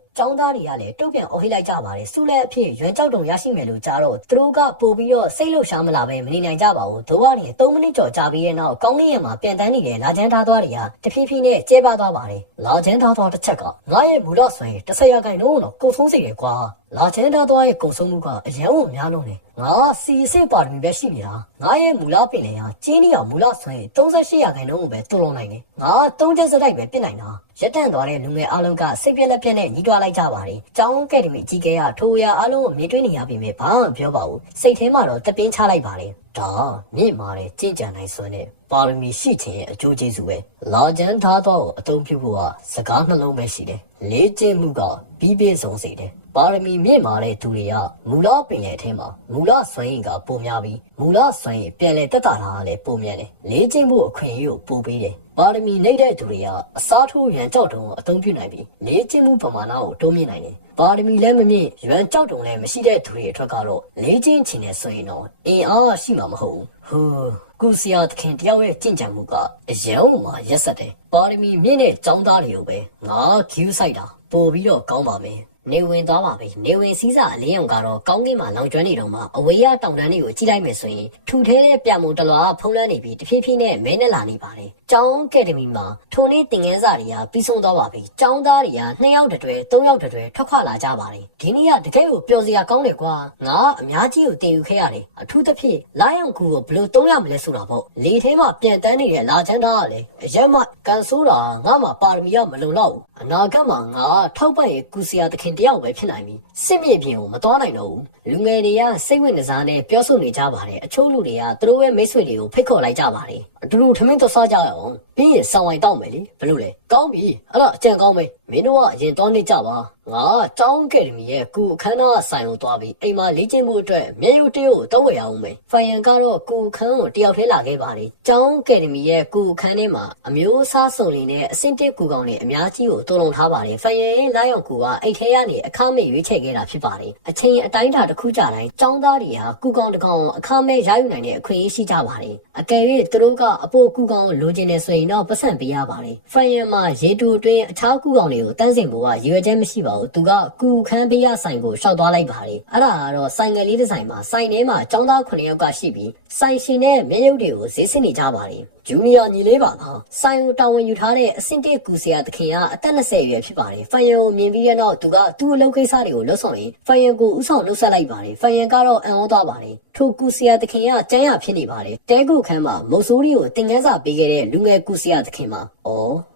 တုတ်ပြန်အော်ဟစ်လိုက်ကြပါတယ်စုလက်အဖြစ်ရွံကြောက်တုံရရှိမယ်လို့ကြားတော့သူတို့ကပို့ပြီးတော့စိတ်လှုပ်ရှားမလာပဲမနေနိုင်ကြပါဘူးတို့ကနေ3မိနစ်ကျော်ကြာပြီးတဲ့နောက်ကောင်းကင်ရဲ့မှာပြန်တန်းနေတဲ့လာချမ်းသားသွားတွေကတဖြည်းဖြည်းနဲ့ကျဲပါသွားပါတယ်လာချမ်းသားသွားတစ်ချက်ကငါရဲ့မူလဆိုရင်10ရာခိုင်နှုန်းတော့ကိုဆုံးစေတယ်ကွာ လာချန်တာတော့ရဲ့ကုံဆုံးမှုကအရန်ကိုများလုံးတယ်ငါစီစစ်ပါရမီပဲရှိနေတာငါရဲ့မူလပင်လေဟာကျင်းနေအောင်မူလဆွဲ38ရာခိုင်နှုန်းကိုပဲတွန်းလုံးနိုင်တယ်ငါ3ချက်စတိုက်ပဲပြစ်နိုင်တာရက်တန့်သွားတဲ့လူငယ်အားလုံးကစိတ်ပြက်လက်ပြက်နဲ့ညီးတွားလိုက်ကြပါတယ်။ကျောင်းကက်ဒမီကြီးကဲကထိုအရာအားလုံးကိုမြင်တွေ့နေရပြီမဲ့ဘာမှမပြောပါဘူး။စိတ်ထဲမှာတော့တပင်းချလိုက်ပါတယ်။ဒါမြင့်မာတဲ့ကြင်ကြံနိုင်စွမ်းတဲ့ပါရမီရှိခြင်းရဲ့အကျိုးကျေးဇူးပဲ။လာချန်ထားတော့အသုံးပြုဖို့ကစကားနှလုံးပဲရှိတယ်။လေ့ကျင့်မှုကပြီးပြည့်စုံစေတယ်။ပါရမီမြင့်မာတဲ့သူတွေကမူလပင်လေအထက်မှာမူလစွမ်းရည်ကပိုများပြီးမူလစွမ်းရည်ပြန်လဲတက်တာလားလည်းပိုမြတ်တယ်။လေ့ကျင့်ဖို့အခွင့်အရေးကိုပိုပေးတယ်။ပါရမီနေတဲ့သူတွေကအစားထိုးရန်ကြောက်တုံးအသုံးပြုနိုင်ပြီးလေ့ကျင့်မှုပမာဏကိုတိုးမြင့်နိုင်တယ်။ပါရမီလည်းမမြင့်ရန်ကြောက်တုံးလည်းမရှိတဲ့သူတွေအတွက်ကတော့လေ့ကျင့်ခြင်းနဲ့ဆိုရင်တော့အင်အားရှိမှာမဟုတ်ဘူး။ဟိုကုစီယာသခင်တယောက်ရဲ့ကြင်ကြံမှုကအယံမှာရက်ဆက်တယ်။ပါရမီမြင့်တဲ့ចောင်းသားတွေကိုပဲငါဂယူးဆိုင်တာပို့ပြီးတော့ကောင်းပါမယ်။နေဝင်သွားပါပြီနေဝင်စည်းစာအလင်းအောင်ကတော့ကောင်းကင်မှာလောင်ကျွမ်းနေတော့မှအဝေးရတောင်တန်းတွေကိုကြည့်လိုက်မယ်ဆိုရင်ထူထဲတဲ့ပြမုံတလွားဖုံးလွှမ်းနေပြီးတဖြည်းဖြည်းနဲ့မဲနဲ့လာနေပါတယ်ကျောင်းကက်ဒမီမှာထိုနေ့သင်ခန်းစာတွေကပြီးဆုံးသွားပါပြီကျောင်းသားတွေက2ယောက်တည်း3ယောက်တည်းထွက်ခွာလာကြပါတယ်ဒီနေ့ကတကယ်ကိုပျော်စရာကောင်းတယ်ကွာငါအများကြီးကိုတင်ယူခဲ့ရတယ်အထူးသဖြင့်လာယောင်ကူကိုဘလို့3ယောက်မလဲဆိုတာပေါ့လေထဲမှာပြန်တန်းနေတဲ့လာချမ်းသားကလည်းအရက်မှကန်ဆိုးတာငါမှပါရမီကမလုံလောက်ဘူးအနာဂတ်မှာငါထောက်ပံ့ရေးကုစီယာသခင်တယောက်ပဲဖြစ်နိုင်ပြီစစ်မြေပြင်ကိုမတော်နိုင်တော့ဘူးလူငယ်တွေကစိတ်ဝင်စားနဲ့ပြောဆိုနေကြပါတယ်အချို့လူတွေကသူတို့ရဲ့မိတ်ဆွေတွေကိုဖိတ်ခေါ်လိုက်ကြပါတယ်အတူတူထမင်းသွားစားကြရအောင်ပြီးရင်ဆောင်းဝိုင်တောက်မယ်လေဘလို့လဲကောင်းပြီအဲ့တော့အကြံကောင်းမယ်မင်းတို့ကအရင်သွားနေကြပါငါကျောင်းကယ်ဒမီရဲ့ကူခန်းသားဆိုင်ကိုသွားပြီးအိမ်မှာလေ့ကျင့်မှုအတွက်မျက်ရုပ်တရုပ်ကိုတောင်းဝယ်အောင်မယ်ဖိုင်ယန်ကတော့ကူခန်းကိုတယောက်ထဲလာခဲ့ပါတယ်ကျောင်းကယ်ဒမီရဲ့ကူခန်းထဲမှာအမျိုးအစားစုံလင်တဲ့အဆင့်တစ်ကူကောင်တွေအများကြီးကိုတုံးလုံးထားပါတယ်ဖိုင်ယန်ရဲ့လာရောက်ကူကအိတ်ထဲကနေအခမဲ့ရွေးချယ်ခဲ့တာဖြစ်ပါတယ်အချိန်အတိုင်းအတာတစ်ခုကြာတိုင်းကျောင်းသားတွေဟာကူကောင်တစ်ကောင်အခမဲ့ရယူနိုင်တဲ့အခွင့်အရေးရှိကြပါတယ်အကယ်၍သူတို့ကအပိုကူကောင်ကိုလိုချင်နေဆိုရင်တော့ပတ်စံပေးရပါတယ်ဖိုင်ယန်မှာရေတူအတွင်းအခြားကူကောင်တွေကိုတန်းစင်ဖို့ကရွေးချက်မရှိပါဘူးသူကကူခန်းပေးရဆိုင်ကိုရှောက်သွားလိုက်ပါတယ်အဲ့ဒါကတော့ဆိုင်ငယ်လေးတစ်ဆိုင်မှာဆိုင်ထဲမှာကျောင်းသား9ယောက်ကရှိပြီးဆိုင်ရှင်နဲ့မျက်ရုပ်တွေကိုဈေးဆစ်နေကြပါတယ်ဂျူနီယာညီလေးပါလားဆိုင်ကိုတာဝန်ယူထားတဲ့အဆင့်တစ်ကူစီယာသခင်ကအသက်20အရွယ်ဖြစ်ပါတယ်ဖိုင်ယန်ကိုမြင်ပြီးတဲ့နောက်သူကသူ့အလုပ်ကိစ္စတွေကိုလုပ်ဆောင်ရင်ဖိုင်ယန်ကိုဥဆောင်လုပ်ဆက်လိုက်ပါတယ်ဖိုင်ယန်ကတော့အံ့ဩသွားပါတယ်ထိုကူစီယာသခင်ကကျန်းရဖြစ်နေပါတယ်တဲကုခန်းမှာမုတ်ဆိုးရီကိုတင်ကန်းစာပေးခဲ့တဲ့လူငယ်ကူစီယာသခင်မှာ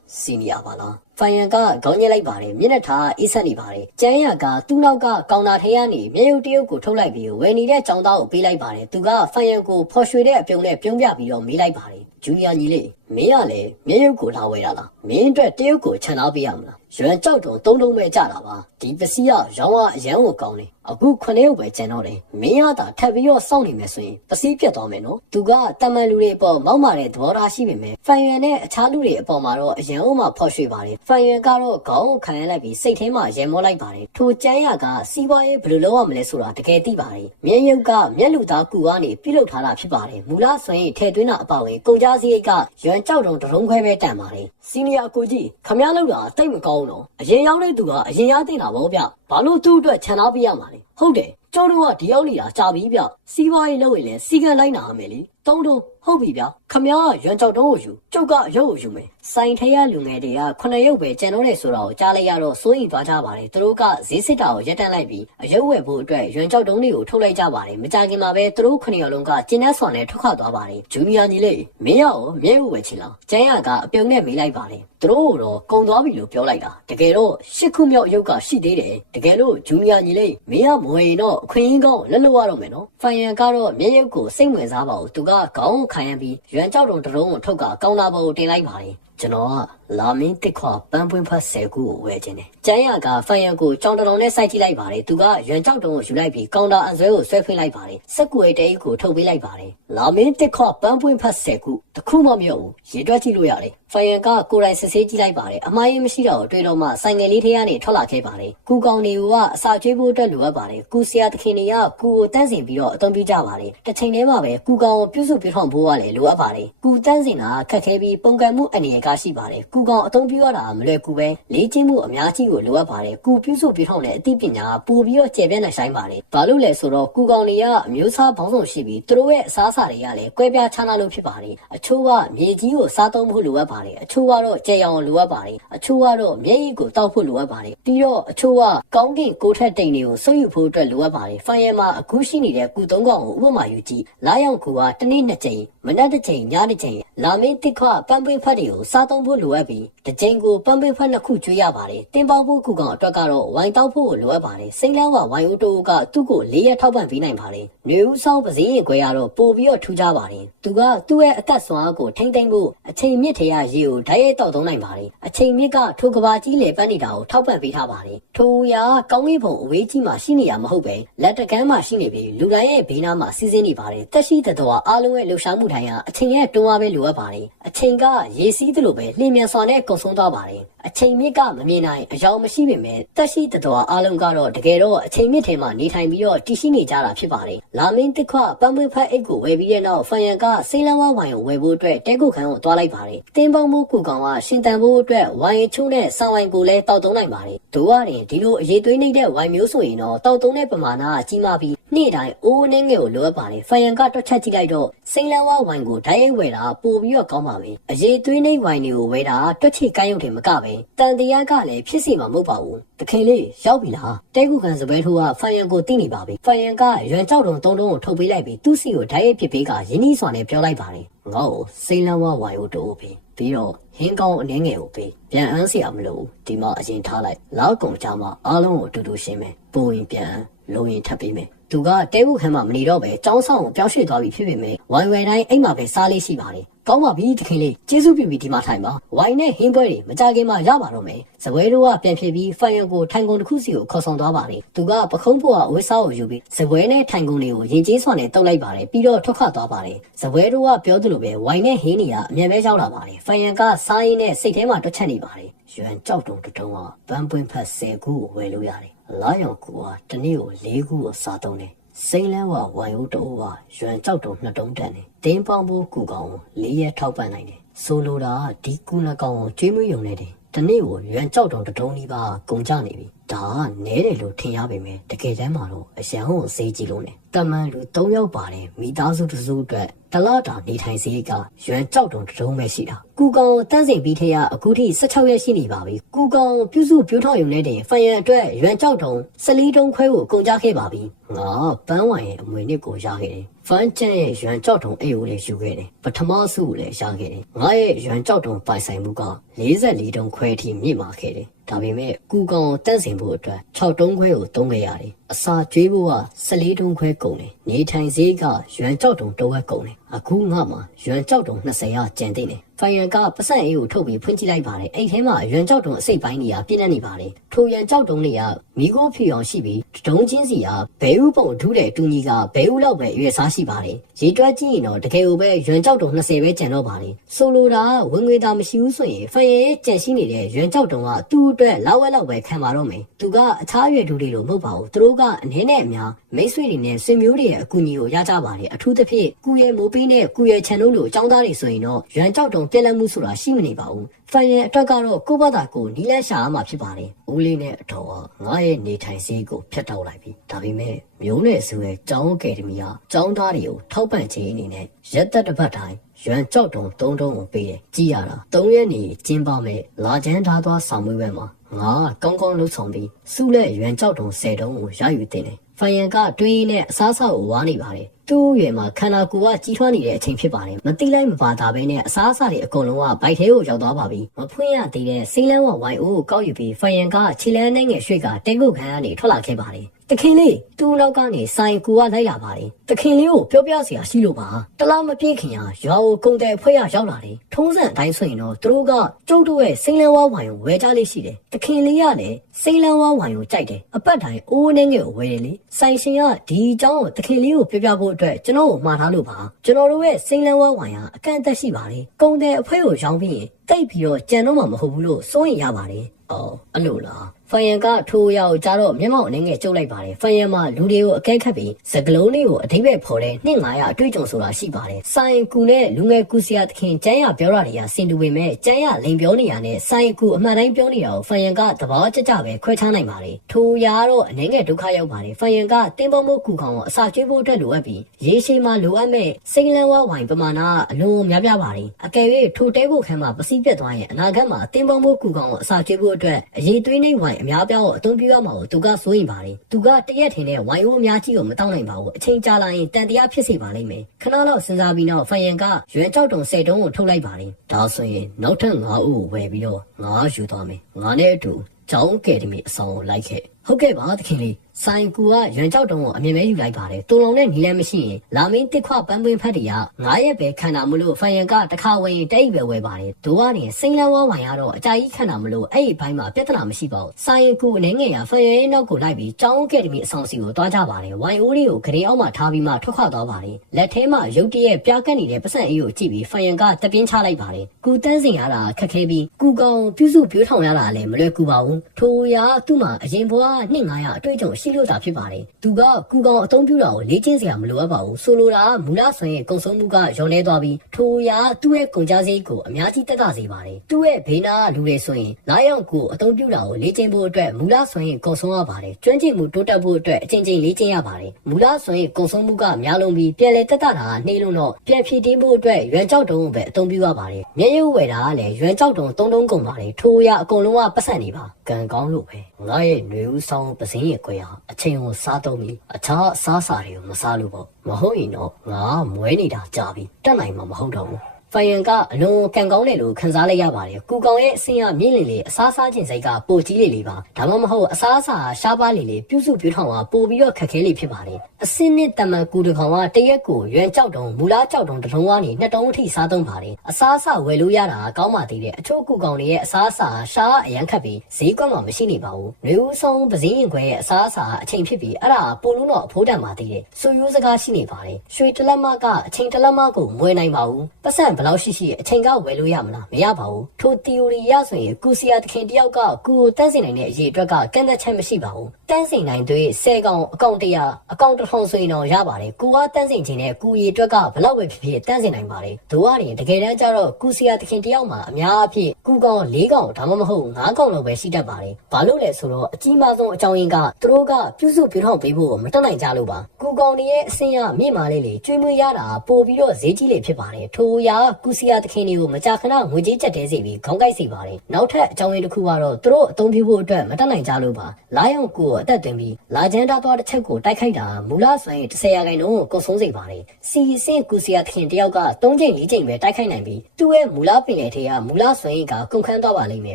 စီနီယာပါလားဖိုင်ယန်ကခေါင်းညက်လိုက်ပါတယ်မျက်နှာထားအေးဆက်နေပါတယ်ကျန်းရကသူ့နောက်ကကောင်တာထဲကနေမျက်ရုပ်တရုပ်ကိုထုတ်လိုက်ပြီးဝယ်နေတဲ့ចောင်းသားကိုပေးလိုက်ပါတယ်သူကဖိုင်ယန်ကိုဖော်ရွှေတဲ့အပြုံးနဲ့ပြုံးပြပြီးတော့မေးလိုက်ပါတယ်ဂျူနီယာညီလေးမင်းကလည်းမျက်ရုပ်ကိုလာဝယ်တာလားမင်းအတွက်တရုပ်ကိုခြံထားပေးရမလားရွှန်ကြောက်တုံသုံးလုံးပဲကြတာပါဒီပစ္စည်းကရောင်းကအရန်ကိုကောင်းတယ်အခု9ရုပ်ပဲကျန်တော့တယ်မင်းရတာထပ်ပြီးတော့စောင့်နေမယ်ဆိုရင်ပစ္စည်းပြတ်သွားမယ်နော်သူကတမန်လူတွေအပေါ်မောက်မာတဲ့သဘောထားရှိပေမဲ့ဖိုင်ယန်နဲ့အခြားလူတွေအပေါ်မှာတော့အရန်အောင်မှဖော်ရွှေပါတယ်ဖိုင်ယန်ကတော့ခေါင်းကိုခံရလိုက်ပြီးစိတ်ထဲမှာရေမောလိုက်ပါတယ်ထိုကျန်းရကစီးပွားရေးဘယ်လိုလုပ်ရမလဲဆိုတာတကယ်သိပါတယ်မျက်ရုပ်ကမျက်လူသားကူကနေပြုလုပ်ထားတာဖြစ်ပါတယ်မူလဆိုရင်ထည့်သွင်းတာအပဝင်ကုန်ကြစရိတ်ကရွှန်ကြောက်တုံတရုံးခွဲပဲတန်ပါတယ်စီနီယာကိုကြီးခမရလောက်တာတိတ်မကောင်းတော့အရင်ရောက်တဲ့သူကအရင်ရတင်တာပေါ့ဗျဘာလို့သူ့အတွက်ခြံထားပေးရမှာလဲဟုတ်တယ်ကျောင်းတို့ကဒီရောက်နေတာကြာပြီဗျစီးပွားရေးလုပ်ရင်လည်းစီကံလိုက်နာရမယ်လေတုံးဟုတ်ပြီဗျခမရရွံကြောက်တုံးကိုယူကျုပ်ကရုပ်ကိုယူမယ်ဆိုင်ထဲရလူငယ်တွေက9ရုပ်ပဲကျန်တော့တယ်ဆိုတာကိုကြားလိုက်ရတော့စိုးရိမ်သွားကြပါတယ်သူတို့ကဈေးစစ်တာကိုရပ်တန့်လိုက်ပြီးအရုပ်ဝယ်ဖို့အတွက်ရွံကြောက်တုံးတွေကိုထုတ်လိုက်ကြပါတယ်မကြခင်မှာပဲသူတို့9ယောက်လုံးကကျင်းနှက်ဆွန်နဲ့ထွက်ခွာသွားပါတယ်ဂျူနီယာညီလေးမင်းရောမျက်ရုပ်ဝယ်ချင်လားကျန်းရကအပြုံနဲ့မေးလိုက်ပါတယ်သူတို့တော့ကုံသွားပြီလို့ပြောလိုက်တာတကယ်တော့10ခုမြောက်ရုပ်ကရှိသေးတယ်တကယ်လို့ဂျူနီယာညီလေးမင်းကမဝင်တော့အခွင့်အရေးကောင်းလက်လို့ရတော့မယ်နော်ဖိုင်ယန်ကတော့မျက်ရုပ်ကိုစိတ်ဝင်စားပါဘူးသူကခေါင်းခံရပြီးရွံကြောက်တုံတရုံးကိုထုတ်ကကောင်တာပေါ်ကိုတင်လိုက်ပါတယ်ကျွန်တော်ကလာမင်းတစ်ခွပန်းပွင့်ဖတ်10ခုကိုဝယ်ခြင်းတယ်ကျန်းရကဖိုင်ယန်ကိုကြောင်တုံနဲ့စိုက်ကြည့်လိုက်ပါတယ်သူကရွံကြောက်တုံကိုယူလိုက်ပြီးကောင်တာအစွဲကိုဆွဲဖွင့်လိုက်ပါတယ်စက်ကူအိတ်တဲကြီးကိုထုတ်ပေးလိုက်ပါတယ်လာမင်းတစ်ခွပန်းပွင့်ဖတ်10ခုတခုမှမရောဘူးရေတွက်ကြည့်လို့ရတယ်ဖိုင်ယန်ကကိုယ်တိုင်စစ်ဆေးကြည့်လိုက်ပါတယ်အမှားရင်မရှိတော့တွေ့တော့မှဆိုင်ငယ်လေးထဲကနေထွက်လာခဲ့ပါတယ်ကူကောင်တွေကအစာကျွေးဖို့အတွက်လိုအပ်ပါတယ်ကူဆရာသခင်တွေကကူကိုတန်းစင်ပြီးတော့အသုံးပြုကြပါတယ်တစ်ချိန်တည်းမှာပဲကူကောင်ကိုပြုစုပြထောင်ဖို့ကလည်းလိုအပ်ပါတယ်ကူတန်းစင်ကခက်ခဲပြီးပုံကံမှုအနေနဲ့က ရှိပါတယ်။ကူကောင်အသုံးပြုရတာမလွယ်ကူပဲလေ့ကျင့်မှုအများကြီးကိုလိုအပ်ပါတယ်။ကူပြုစုပြထောင်တဲ့အသိပညာပို့ပြီးတော့ကျေပြန့်နိုင်ဆိုင်ပါတယ်။ဘာလို့လဲဆိုတော့ကူကောင်တွေကအမျိုးအစားပေါင်းစုံရှိပြီးသူတို့ရဲ့အစားအစာတွေကလည်းကွဲပြားခြားနားလို့ဖြစ်ပါတယ်။အချို့ကမြေကြီးကိုစားသုံးဖို့လိုအပ်ပါတယ်။အချို့ကတော့ကြဲရောင်လိုအပ်ပါတယ်။အချို့ကတော့မျက်ရည်ကိုတောက်ဖို့လိုအပ်ပါတယ်။ပြီးတော့အချို့ကကောင်းကင်ကိုထက်တိမ်တွေကိုဆွတ်ယူဖို့အတွက်လိုအပ်ပါတယ်။ဖိုင်ရမှာအခုရှိနေတဲ့ကူ3ကောင်ကိုဥပမာယူကြည့်။လာရောက်ကူကတစ်နေ့2ကြိမ်မနက်တစ်ကြိမ်ညတစ်ကြိမ်လာမင်းတစ်ခွပန်းပွင့်ဖတ်တွေကိုစားသုံးဖို့လိုအပ်ပြီးတစ်ကြိမ်ကိုပန်းပွင့်ဖတ်2ခုကျွေးရပါတယ်။တင်ပေါဖို့ကူကောင်အတွက်ကတော့ဝိုင်တောက်ဖို့လိုအပ်ပါတယ်။စိမ့်လန်းကဝိုင်အိုတိုကသူ့ကို4ရက်ထောက်ပံ့ပေးနိုင်ပါတယ်။နှွေဦးဆောင်ပစည်းရင်ခွဲရတော့ပို့ပြီးတော့ထူးခြားပါတယ်။သူကသူ့ရဲ့အသက်စွမ်းအားကိုထိမ့်သိမ့်ဖို့အချိန်မြင့်ထရရေကိုဓာတ်ရိုက်တောက်သုံးနိုင်ပါတယ်။အချိန်မြင့်ကထိုကဘာကြီးလေပန်းနေတာကိုထောက်ပံ့ပေးထားပါတယ်။ထိုရာကောင်းကင်ဘုံအဝေးကြီးမှာရှိနေရမဟုတ်ပဲလက်တကမ်းမှာရှိနေပြီးလူတိုင်းရဲ့ဘေးနားမှာစီးဆင်းနေပါတယ်။တက်ရှိတဲ့တော်အားလုံးရဲ့လှူရှားမှုတိုင်းဟာအချိန်ရဲ့တွန်းအားပဲလိုအပ်ပါတယ်။အချိန်ကရေစီးသလိုပဲလျင်မြန်စွာနဲ့ကုံဆုံးသွားပါတယ်။အချိန်မြင့်ကမမြင်နိုင်အယောင်မရှိပေမဲ့တက်ရှိတဲ့တော်အားလုံးကတော့တကယ်တော့အချိန်မြင့်ထဲမှာနေထိုင်ပြီးတော့တည်ရှိနေကြတာဖြစ်ပါတယ်။လာမင်းတစ်ခွပန်းပွင့်ဖတ်အိတ်ကိုဝယ်ပြီးတဲ့နောက်ဖန်ရန်ကစိမ့်လန်းဝဝိုင်ကိုဝယ်ဖို့အတွက်တဲကုတ်ခန်းကိုသွားလိုက်ပါတယ်။တင်းပေါင်းမှုကူကောင်ကရှင်တန်ဖို့အတွက်ဝိုင်ချုံနဲ့ဆောင်းဝိုင်ကိုလည်းတောက်သုံးနိုင်ပါတယ်။တို့ရတယ်ဒီလိုအရေးသွေးနေတဲ့ဝိုင်မျိုးဆိုရင်တော့တောက်သုံးတဲ့ပမာဏကကြီးမားပြီးနေ့တိုင်းအိုးနှင်းငယ်ကိုလိုအပ်ပါတယ်။ဖန်ရန်ကတွက်ချက်ကြည့်လိုက်တော့စိမ့်လန်းဝဝိုင်ကိုဓာတ်ရိုက်ဝယ်တာပို့ပြီးတော့ကောင်းပါပဲ။အရေးသွေးနေဝိုင်တွေကိုဝယ်တာတွက်ချိကိုင်းရုံတင်မကပဲတန်တရားကလည်းဖြစ်စီမှာမဟုတ်ပါဘူး။တခင်လေးရောက်ပြီလား။တဲကုခံစပွဲထိုးကဖန်ရန်ကိုသိနေပါပြီ။ဖန်ရန်ကရွံကြောက်တုံ3တုံးကိုထုတ်ပေးလိုက်ပြီးသူ့စီကိုဓာတ်ရိုက်ပစ်ပေးကရင်းနှီးစွာနဲ့ပြောလိုက်ပါတယ်။ငါ့ကိုစိမ့်လန်းဝဝိုင်ကိုတိုးပေးပြီးတော့ဟင်းကောင်းအနှင်းငယ်ကိုပေးပြန်အန်းစရာမလိုဘူးဒီမှာအရင်ထားလိုက်လောက်ကုန်ကြမှာအားလုံးကိုအတူတူရှင်းမယ်ပိုရင်ပြန်လိုရင်ထပ်ပေးမယ်သူကတဲကုခန်းမှာမနေတော့ပဲចောင်းဆောင်ကိုပြောင်းရွှေ့သွားပြီဖြစ်ပေမဲ့ဝိုင်ဝယ်တိုင်းအိမ်မှာပဲစားလေးရှိပါတယ်ကောင်းပါပြီတခင်လေးကျေးဇူးပြုပြီးဒီမှာထိုင်ပါဝိုင်နဲ့ဟင်းပွဲတွေမကြခင်မှာရပါတော့မယ်စပွဲတို့ကပြန်ဖြစ်ပြီးဖိုင်ယန်ကိုထိုင်ကုန်တစ်ခုစီကိုခေါ်ဆောင်သွားပါတယ်သူကပခုံးပေါ်အဝတ်စားကိုယူပြီးစပွဲနဲ့ထိုင်ကုန်တွေကိုရင်ကျေးစွာနဲ့တုပ်လိုက်ပါတယ်ပြီးတော့ထွက်ခသွားပါတယ်စပွဲတို့ကပြောသလိုပဲဝိုင်နဲ့ဟင်းတွေကအမြန်ပဲရောက်လာပါတယ်ဖိုင်ယန်ကစားရင်းနဲ့စိတ်ထဲမှာတွက်ချက်နေပါတယ်ရွံကြောက်တုံတထုံးကပန်းပွင့်ဖက်10ခုကိုဝယ်လို့ရတယ်လာရောင်ကူကတနေ့ကို4ခုကိုစားသုံးတယ်စိမ့်လန်းဝဝိုင်အိုတိုးကရွံကြောက်တုံ2တုံးတန်တယ်တင်းပေါင်းဖို့ကူကောင်ကို4ရက်ထောက်ပံ့နိုင်တယ်ဆိုလိုတာဒီကူနှကောင်ကိုကျွေးမွေးရုံနဲ့တည်းတနေ့ကိုရွံကြောက်တုံတထုံးလေးပါကုန်ကြနေပြီဒါကနဲတယ်လို့ထင်ရပေမဲ့တကယ်တမ်းမှာတော့အရန်ကိုစေးကြည့်လို့နဲ့တမန်လူ3ယောက်ပါတယ်မိသားစုတစ်စုအတွက်တလတာနေထိုင်စည်းကရွံကြောက်တုံတထုံးပဲရှိတာကူကောင်တန်းစိန်ပြီးထရအခုထိ16ရက်ရှိနေပါပြီကူကောင်ပြုစုပြိုးထောင်ရုံနဲ့တင်ဖန်ရန်အတွက်ရွံကြောက်တုံ14တုံးခွဲကိုကုန်ကြခဲ့ပါပြီငါပန်းဝိုင်ရဲ့အမွေနှစ်ကိုရခဲ့တယ်ဖန်ကျန်ရဲ့ရွံကြောက်တုံအိတ်ကိုလည်းယူခဲ့တယ်ပထမဆုကိုလည်းရခဲ့တယ်ငါရဲ့ရွံကြောက်တုံပိုင်ဆိုင်မှုက44တုံးခွဲအထိမြင့်မာခဲ့တယ်ဒါပေမဲ့ကူကောင်တန့်စင်ဖို့အတွက်6တုံးခွဲကိုသုံးခဲ့ရတယ်အစာကျွေးဖို့က14တုံးခွဲကုန်တယ်နေထိုင်စည်းကရွံကြောက်တုံတဝက်ကုန်တယ်အခုငါမှရွံကြောက်တုံ20ရာကျန်သေးတယ်ဖိုင်ရန်ကပစံအေးကိုထုတ်ပြီးဖွင့်ကြည့်လိုက်ပါတယ်အဲ့ထဲမှာရွံကြောက်တုံအစိတ်ပိုင်းတွေကပြည့်နေနေပါတယ်ထိုရွံကြောက်တုံတွေကမိခိုးဖြူအောင်ရှိပြီးဒုံချင်းစီကဘဲဥပုံထူးတဲ့တူညီကဘဲဥလောက်ပဲရွေစားရှိပါတယ်ရေတွက်ကြည့်ရင်တော့တကယ်ကိုပဲရွံကြောက်တုံ20ပဲကျန်တော့ပါတယ်ဆိုလိုတာဝင်ငွေသာမရှိဘူးဆိုရင်ဖိုင်ရန်ရဲ့ကြံရှိနေတဲ့ရွံကြောက်တုံကသူ့အတွက်လောက်ဝက်လောက်ပဲခံပါတော့မယ်သူကအခြားရွယ်တူတွေလိုမဟုတ်ပါဘူးသူတို့ကအနည်းနဲ့အများမိတ်ဆွေတွေနဲ့ဆွေမျိုးတွေရဲ့အကူအညီကိုရကြပါတယ်အထူးသဖြင့်ကူရဲမိုးပင်းနဲ့ကူရဲချန်တို့လိုအကြောင်းသားတွေဆိုရင်တော့ရွံကြောက်တုံပြက်လက်မှုဆိုတာရှိမနေပါဘူးဖိုင်ရန်အတွက်ကတော့ကိုယ့်ဘာသာကိုနီးလန်းရှာရမှာဖြစ်ပါတယ်ဦးလေးနဲ့အတော်ကငါရဲ့နေထိုင်စည်းကိုဖျက်တောက်လိုက်ပြီဒါပေမဲ့မျိုးနဲ့ဆိုရဲကျောင်းအကယ်ဒမီကကျောင်းသားတွေကိုထောက်ပံ့ခြင်းအနေနဲ့ရက်သက်တစ်ပတ်တိုင်းရွံကြောက်တုံ3တုံးကိုပေးတယ်ကြည်ရတာ3ရက်နေကျင်းပမဲ့လာချမ်းထားသွားဆောင်မွေးပွဲမှာငါကောင်းကောင်းလှုပ်ဆောင်ပြီးစုလက်ရွံကြောက်တုံ10တုံးကိုရယူတင်တယ်ဖိုင်ရန်ကတွေးနဲ့အစားအစာကိုဝါနေပါတယ်သူ့ရွယ်မှာခန္ဓာကိုယ်ကကြီးထွားနေတဲ့အချိန်ဖြစ်ပါတယ်မတိလိုက်မပါတာပဲနဲ့အစားအစာတွေအကုန်လုံးကဘိုက်ထဲကိုရောက်သွားပါပြီမဖွင့်ရသေးတဲ့စိမ့်လန်းဝဝိုင်အိုးကိုကောက်ယူပြီးဖိုင်ရန်ကခြေလန်းနဲ့ငယ်ရွှေ့ကတဲကုတ်ခန်းကနေထွက်လာခဲ့ပါတယ်တခင်လေးသူ့နောက်ကနေဆိုင်ကူကလိုက်လာပါတယ်တခင်လေးကိုပြောပြစရာရှိလို့ပါတလားမပြေးခင်ရွာကိုကုံတဲ့အဖွဲ့ရောက်လာတယ်ထုံးစံအတိုင်းဆိုရင်တော့သူတို့ကကျုပ်တို့ရဲ့စိမ့်လန်းဝဝိုင်ကိုဝယ်ကြလေးရှိတယ်တခင်လေးကလည်းစိမ့်လန်းဝဝိုင်ကိုကြိုက်တယ်အပတ်တိုင်းအိုးနဲ့ငယ်ကိုဝယ်တယ်လေဆိုင်ရှင်ကဒီအကြောင်းကိုတခင်လေးကိုပြောပြဖို့အတွက်ကျွန်တော်ကိုမှားထားလို့ပါကျွန်တော်တို့ရဲ့စိမ့်လန်းဝဝိုင်ကအကန့်အသတ်ရှိပါတယ်ကုံတဲ့အဖွဲ့ကိုရောင်းပြီးရင်တိတ်ပြီးတော့ကြံတော့မှမဟုတ်ဘူးလို့စိုးရင်ရပါတယ်အော်အဲ့လိုလားဖ ဖိုင်ယန်ကထိုးရောက်ကြတော့မျက်မှောက်အနေငယ်ကျုပ်လိုက်ပါတယ်ဖိုင်ယန်မှာလူတွေကိုအကဲခတ်ပြီးစကလုံးလေးကိုအဓိပ္ပာယ်ဖော်တဲ့နှစ်900အတွေ့အကြုံဆိုတာရှိပါတယ်ဆိုင်ကူနဲ့လူငယ်ကူစီယာသခင်ကျန်းရပြောတာတွေကစင်တူပေမဲ့ကျန်းရလိန်ပြောနေရနဲ့ဆိုင်ကူအမှန်တိုင်းပြောနေတာကိုဖိုင်ယန်ကသဘောကျကျပဲခွဲခြားနိုင်ပါတယ်ထိုးရတော့အနေငယ်ဒုက္ခရောက်ပါတယ်ဖိုင်ယန်ကတင်းပေါမိုးကူကောင်ကိုအစာကျွေးဖို့အတွက်လိုအပ်ပြီးရေရှည်မှာလိုအပ်မဲ့စိန်လန်းဝဝိုင်ပမာဏအလွန်များပြားပါတယ်အကယ်၍ထိုတဲဖို့ခန်းမှာပစီးပြတ်သွားရင်အနာဂတ်မှာတင်းပေါမိုးကူကောင်ကိုအစာကျွေးဖို့အတွက်အရေးသွေးနှိမ့်ဝိုင်အများပြားကိုအသုံးပြုရမှာကိုသူကစိုးရင်ပါတယ်သူကတရက်ထင်တဲ့ဝိုင်အိုးအများကြီးကိုမတောင်းနိုင်ပါဘူးအချိန်ကြာလာရင်တန်တရားဖြစ်စေပါလိမ့်မယ်ခဏလောက်စဉ်းစားပြီးတော့ဖိုင်ယန်ကရွယ်ကြောက်တုံ10တုံးကိုထုတ်လိုက်ပါတယ်ဒါဆိုရင်နောက်ထပ်9ဦးကိုဝယ်ပြီးတော့ငါယူသွားမယ်ငါနဲ့အတူကျောင်းကယ်ဒမီအဆောင်ကိုလိုက်ခဲ့ဟုတ်ကဲ့ပါသခင်လေးဆိုင်ကူကရွံကြောက်တုံးကိုအမြင်မဲယူလိုက်ပါတယ်တူလုံးနဲ့နီလန်းမရှိရင်လာမင်းတစ်ခွပန်းပွင့်ဖတ်တရ9ရက်ပဲခံတာမလို့ဖိုင်ယန်ကတခါဝင်တိတ်ပဲဝယ်ပါတယ်ဒိုကနေစိန်လန်းဝဝိုင်ရတော့အကြာကြီးခံတာမလို့အဲ့ဒီဘိုင်းမှာပြဿနာမရှိပါဘူးဆိုင်ကူအနေငယ်ရဖိုင်ယန်ရဲ့နောက်ကိုလိုက်ပြီးကျောင်းကယ်ဒမီအဆောင်စီကိုတွားကြပါတယ်ဝိုင်အိုးလေးကိုဂရင်အောက်မှာထားပြီးမှထွက်ခွာသွားပါတယ်လက်ထဲမှာရုတ်တရက်ပြားကတ်နေတဲ့ပတ်စံအေးကိုကြည့်ပြီးဖိုင်ယန်ကတပင်းချလိုက်ပါတယ်ကူတန်းစင်ရတာခက်ခဲပြီးကူကောင်ပြုစုပြိုးထောင်ရတာလည်းမလွယ်ကူပါဘူးထိုးရသူ့မှာအရင်ဘွားနှစ်900အတွေ့အကြုံရှိလို့သာဖြစ်ပါတယ်သူကကူကောင်အသုံးပြုတာကိုလေ့ကျင့်စရာမလိုအပ်ပါဘူးဆိုလိုတာမူလဆွေရဲ့ကုံဆုံးမှုကရောနေသွားပြီးထိုးရသူ့ရဲ့ကုန်ကြစည်ကိုအများကြီးတက်တာစေပါတယ်သူ့ရဲ့ဘေးနာလူတွေဆိုရင်လာရောက်ကိုအသုံးပြုတာကိုလေ့ကျင့်ဖို့အတွက်မူလဆွေရဲ့ကုံဆုံးရပါတယ်ကျွမ်းကျင်မှုတိုးတက်ဖို့အတွက်အချိန်ချင်းလေ့ကျင့်ရပါတယ်မူလဆွေရဲ့ကုံဆုံးမှုကများလုံးပြီးပြန်လဲတက်တာနှေးလုံးတော့ပြန်ဖြည့်တင်းဖို့အတွက်ရွံကြောက်တုံးကိုပဲအသုံးပြုရပါတယ်မျက်ရုပ်ဝယ်တာကလည်းရွံကြောက်တုံး3တုံးကုန်ပါတယ်ထိုးရအကုန်လုံးကပတ်စံနေပါကံကောင်းလို့ပဲငါရဲ့ຫນွေဦးဆောင်ပစင်းရဲ့ခွေဟာအချိန်ကိုစားတော့ပြီးအခြားအစားအစာတွေကိုမစားလို့ပေါ့မဟုတ်ရင်တော့ငါမွဲနေတာကြာပြီတက်နိုင်မှာမဟုတ်တော့ဘူးဖိုင်ယန်ကအလွန်ကံကောင်းတယ်လို့ခံစားလိုက်ရပါတယ်။ကူကောင်ရဲ့အဆင်ရမြင့်လေလေအစားစားခြင်းစိတ်ကပိုကြီးလေလေပါ။ဒါမှမဟုတ်အစားအစာရှားပါလေလေပြုစုပြထောင်ကပိုပြီးတော့ခက်ခဲလေဖြစ်ပါတယ်။အစင်းနဲ့တမန်ကူတကောင်ကတရက်ကိုရွံကြောက်တုံမူလားကြောက်တုံတစ်လုံးကနေ2တုံးအထိစားသုံးပါတယ်။အစားအစာဝယ်လို့ရတာကောင်းပါသေးတယ်။အချို့ကူကောင်တွေရဲ့အစားအစာရှားအရန်ခက်ပြီးဈေးကွက်မှာမရှိနေပါဘူး။မျိုးဦးဆုံးပစင်းရင်ခွဲရဲ့အစားအစာအချိန်ဖြစ်ပြီးအဲ့ဒါပိုလုံးတော့အဖိုးတန်ပါသေးတယ်။ဆူရိုးစကားရှိနေပါတယ်။ရွှေတလက်မကအချိန်တလက်မကိုမွေနိုင်ပါဘူး။ပတ်စံဘယ်လောက်ရှိအချိန်ကဝယ်လို့ရမလားမရပါဘူးထိုသီအိုရီရဆိုရင်ကူစီယာသခင်တယောက်ကကူကိုတန်းစင်နိုင်တဲ့အရေးအတွက်ကကန့်သက်ချက်မရှိပါဘူးတန်းစင်နိုင်တွေ10ကောင်အကောင့်100အကောင့်1000ဆိုရင်တော့ရပါတယ်ကူကတန်းစင်ခြင်းနဲ့ကူရီအတွက်ကဘလောက်ပဲဖြစ်ဖြစ်တန်းစင်နိုင်ပါတယ်ဒို့ကနေတကယ်တမ်းကျတော့ကူစီယာသခင်တယောက်မှာအများအဖြစ်ကူကောင်4ကောင်ဒါမှမဟုတ်5ကောင်လောက်ပဲရှိတတ်ပါတယ်ဘာလို့လဲဆိုတော့အကြီးမားဆုံးအကြောင်းရင်းကသူတို့ကပြုစုပြောထောင်ပေးဖို့မတက်နိုင်ကြလို့ပါကူကောင်တွေရဲ့အဆင်ရမြင့်မာလေးလေကျွေးမွေးရတာပို့ပြီးတော့ဈေးကြီးလေဖြစ်ပါတယ်ထိုးရာကူစီယာသခင်တွေကိုမကြာခဏငွေကြေးကျက်တဲစေပြီးခေါင်းကိုက်စေပါတယ်နောက်ထပ်အကြောင်းရင်းတစ်ခုကတော့သူတို့အသုံးပြုဖို့အတွက်မတက်နိုင်ကြလို့ပါလာရောက်ကိုအသက်သွင်းပြီးလာချမ်းသားသွားတစ်ချက်ကိုတိုက်ခိုက်တာမူလဆိုရင်10ရာခိုင်နှုန်းကိုကုန်ဆုံးစေပါတယ်စီစင်ကူစီယာသခင်တယောက်က3ချိန်4ချိန်ပဲတိုက်ခိုက်နိုင်ပြီးသူ့ရဲ့မူလပင်လေထဲကမူလဆိုရင်ကကုန်ခန်းသွားပါလိမ့်မယ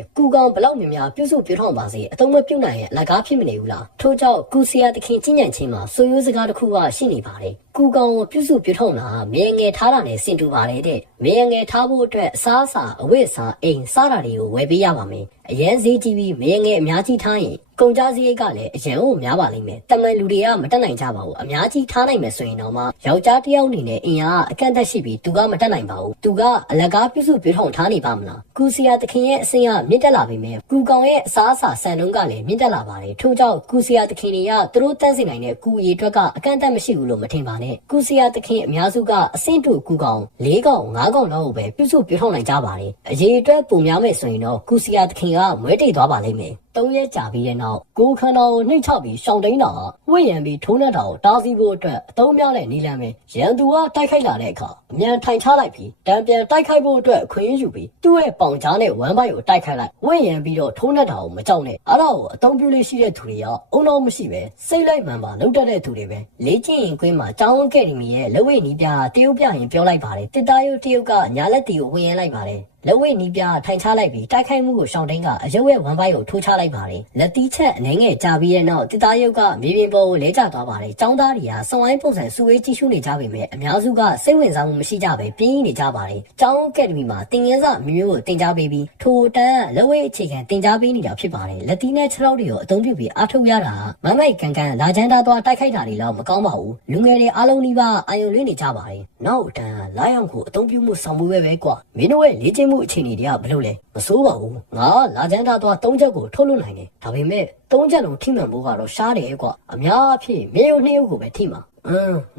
်ကူကောင်ဘလောက်များများပြုစုပြောထောင်ပါစေအသုံးမပြုနိုင်ရင်အလကားဖြစ်မနေဘူးလားထို့ကြောင့်ကူစီယာသခင်ကြီးညံချင်းမှာဆိုရိုးစကားတစ်ခုကရှိနေပါတယ်ကူကောင်ကိုပြုစုပြောထောင်တာမေငယ်ထားတာနဲ့စင်တူပါတယ်တဲ့မေငယ်ထားဖို့အတွက်အစားအစာအဝတ်အစားအိမ်စားတာတွေကိုဝယ်ပေးရပါမယ်အရန်ဈေးကြီးပြီးမေငယ်အများကြီးထားရင်ကုန်ကြစရိတ်ကလည်းအရန်ကိုများပါလိမ့်မယ်တမန်လူတွေကမတက်နိုင်ကြပါဘူးအများကြီးထားနိုင်မယ်ဆိုရင်တော့မှယောက်ျားတစ်ယောက်အနေနဲ့အင်အားအကန့်အသတ်ရှိပြီးသူကမတက်နိုင်ပါဘူးသူကအလကားပြုစုပြောထောင်ထားနေပါမလားကူစီယာသခင်ရဲ့အဆင်ကမြင့်တက်လာပြီမယ်ကူကောင်ရဲ့အစားအစာစံနှုန်းကလည်းမြင့်တက်လာပါတယ်ထို့ကြောင့်ကူစီယာသခင်တွေကသူတို့တန်းစီနိုင်တဲ့ကူရီအတွက်ကအကန့်အသတ်မရှိဘူးလို့မထင်ပါနဲ့ကူစီယာသခင်အများစုကအဆင့်တူကူကောင်၄ကောင်၅ကောင်လောက်ပဲပြုစုပြောထောင်နိုင်ကြပါတယ်အရေးအတွက်ပုံများမယ်ဆိုရင်တော့ကူစီယာသခင်ကမွဲတိတ်သွားပါလိမ့်မယ်3ရက်ကြာပြီးတဲ့နောက်ကိုခန္ဓာကိုနှိမ့်ချပြီးရှောင်တိန်တာဝိရံပြီးထိုးနှက်တာကိုတားဆီးဖို့အတွက်အသုံးများတဲ့နီလန်ပဲရန်သူကတိုက်ခိုက်လာတဲ့အခါအမြန်ထိုင်ချလိုက်ပြီးတံပြန်တိုက်ခိုက်ဖို့အတွက်အခွင့်အရေးယူပြီးသူ့ရဲ့ပေါင်ကြားနဲ့ဝမ်းပိုက်ကိုတိုက်ခိုက်လိုက်ဝိရံပြီးတော့ထိုးနှက်တာကိုမကြောက်နဲ့အဲ့ဒါကိုအသုံးပြုလို့ရှိတဲ့သူတွေကအုံတော့မရှိပဲစိတ်လိုက်မှန်ပါလောက်တတ်တဲ့သူတွေပဲလေ့ကျင့်ရင်ကွင်းမှာကျောင်းအကယ်ဒမီရဲ့လက်ဝဲနီးပြတရုတ်ပြရင်ပြောလိုက်ပါတယ်တစ်သားရုပ်တရုတ်ကညာလက်တီကိုဝင်ရလိုက်ပါတယ်လက်ဝဲနီးပြထိုင်ချလိုက်ပြီးတိုက်ခိုက်မှုကိုရှောင်တိန်ကအရုပ်ရဲ့ဝမ်းပိုက်ကိုထိုးချလိုက်ပါတယ်လက်တီးချက်အနေငယ်ကြာပြီးတဲ့နောက်တစ်သားရုပ်ကမြေပြင်ပေါ်ကိုလဲကျသွားပါတယ်ကျောင်းသားတွေကစုံအိုင်းပုံစံစုဝေးကြည့်ရှုနေကြပေမဲ့အများစုကစိတ်ဝင်စားမှုမရှိကြပဲပြင်းနေကြပါတယ်ကျောင်းအကယ်ဒမီမှာတင်ငင်းစမျိုးကိုတင်ကြားပေးပြီးထိုတန်းလက်ဝဲအခြေခံတင်ကြားပေးနေတာဖြစ်ပါတယ်လက်တီးနဲ့ခြေထောက်တွေကိုအသုံးပြုပြီးအားထုတ်ရတာမမိုက်ကန်ကန်လာချမ်းသားသွားတိုက်ခိုက်တာတွေတော့မကောင်းပါဘူးလူငယ်တွေအားလုံးဒီပါအာယုံလွှင့်နေကြပါတယ်နောက်တန်းလာရောက်ကိုအသုံးပြုမှုဆောင်မှုပဲကွာမင်းတို့ရဲ့လေ့ကျင့်မှု အခြေအနေတွေကဘယ်လိုလဲမစိုးပါဘူးငါလာချမ်းထားသွား3ချက်ကိုထုတ်လွှတ်နိုင်တယ်ဒါပေမဲ့3ချက်လုံးထိမှန်ဖို့ကတော့ရှားတယ်ကွာအများအဖြစ်မြေရုံ2ရုပ်ကိုပဲထိမှာ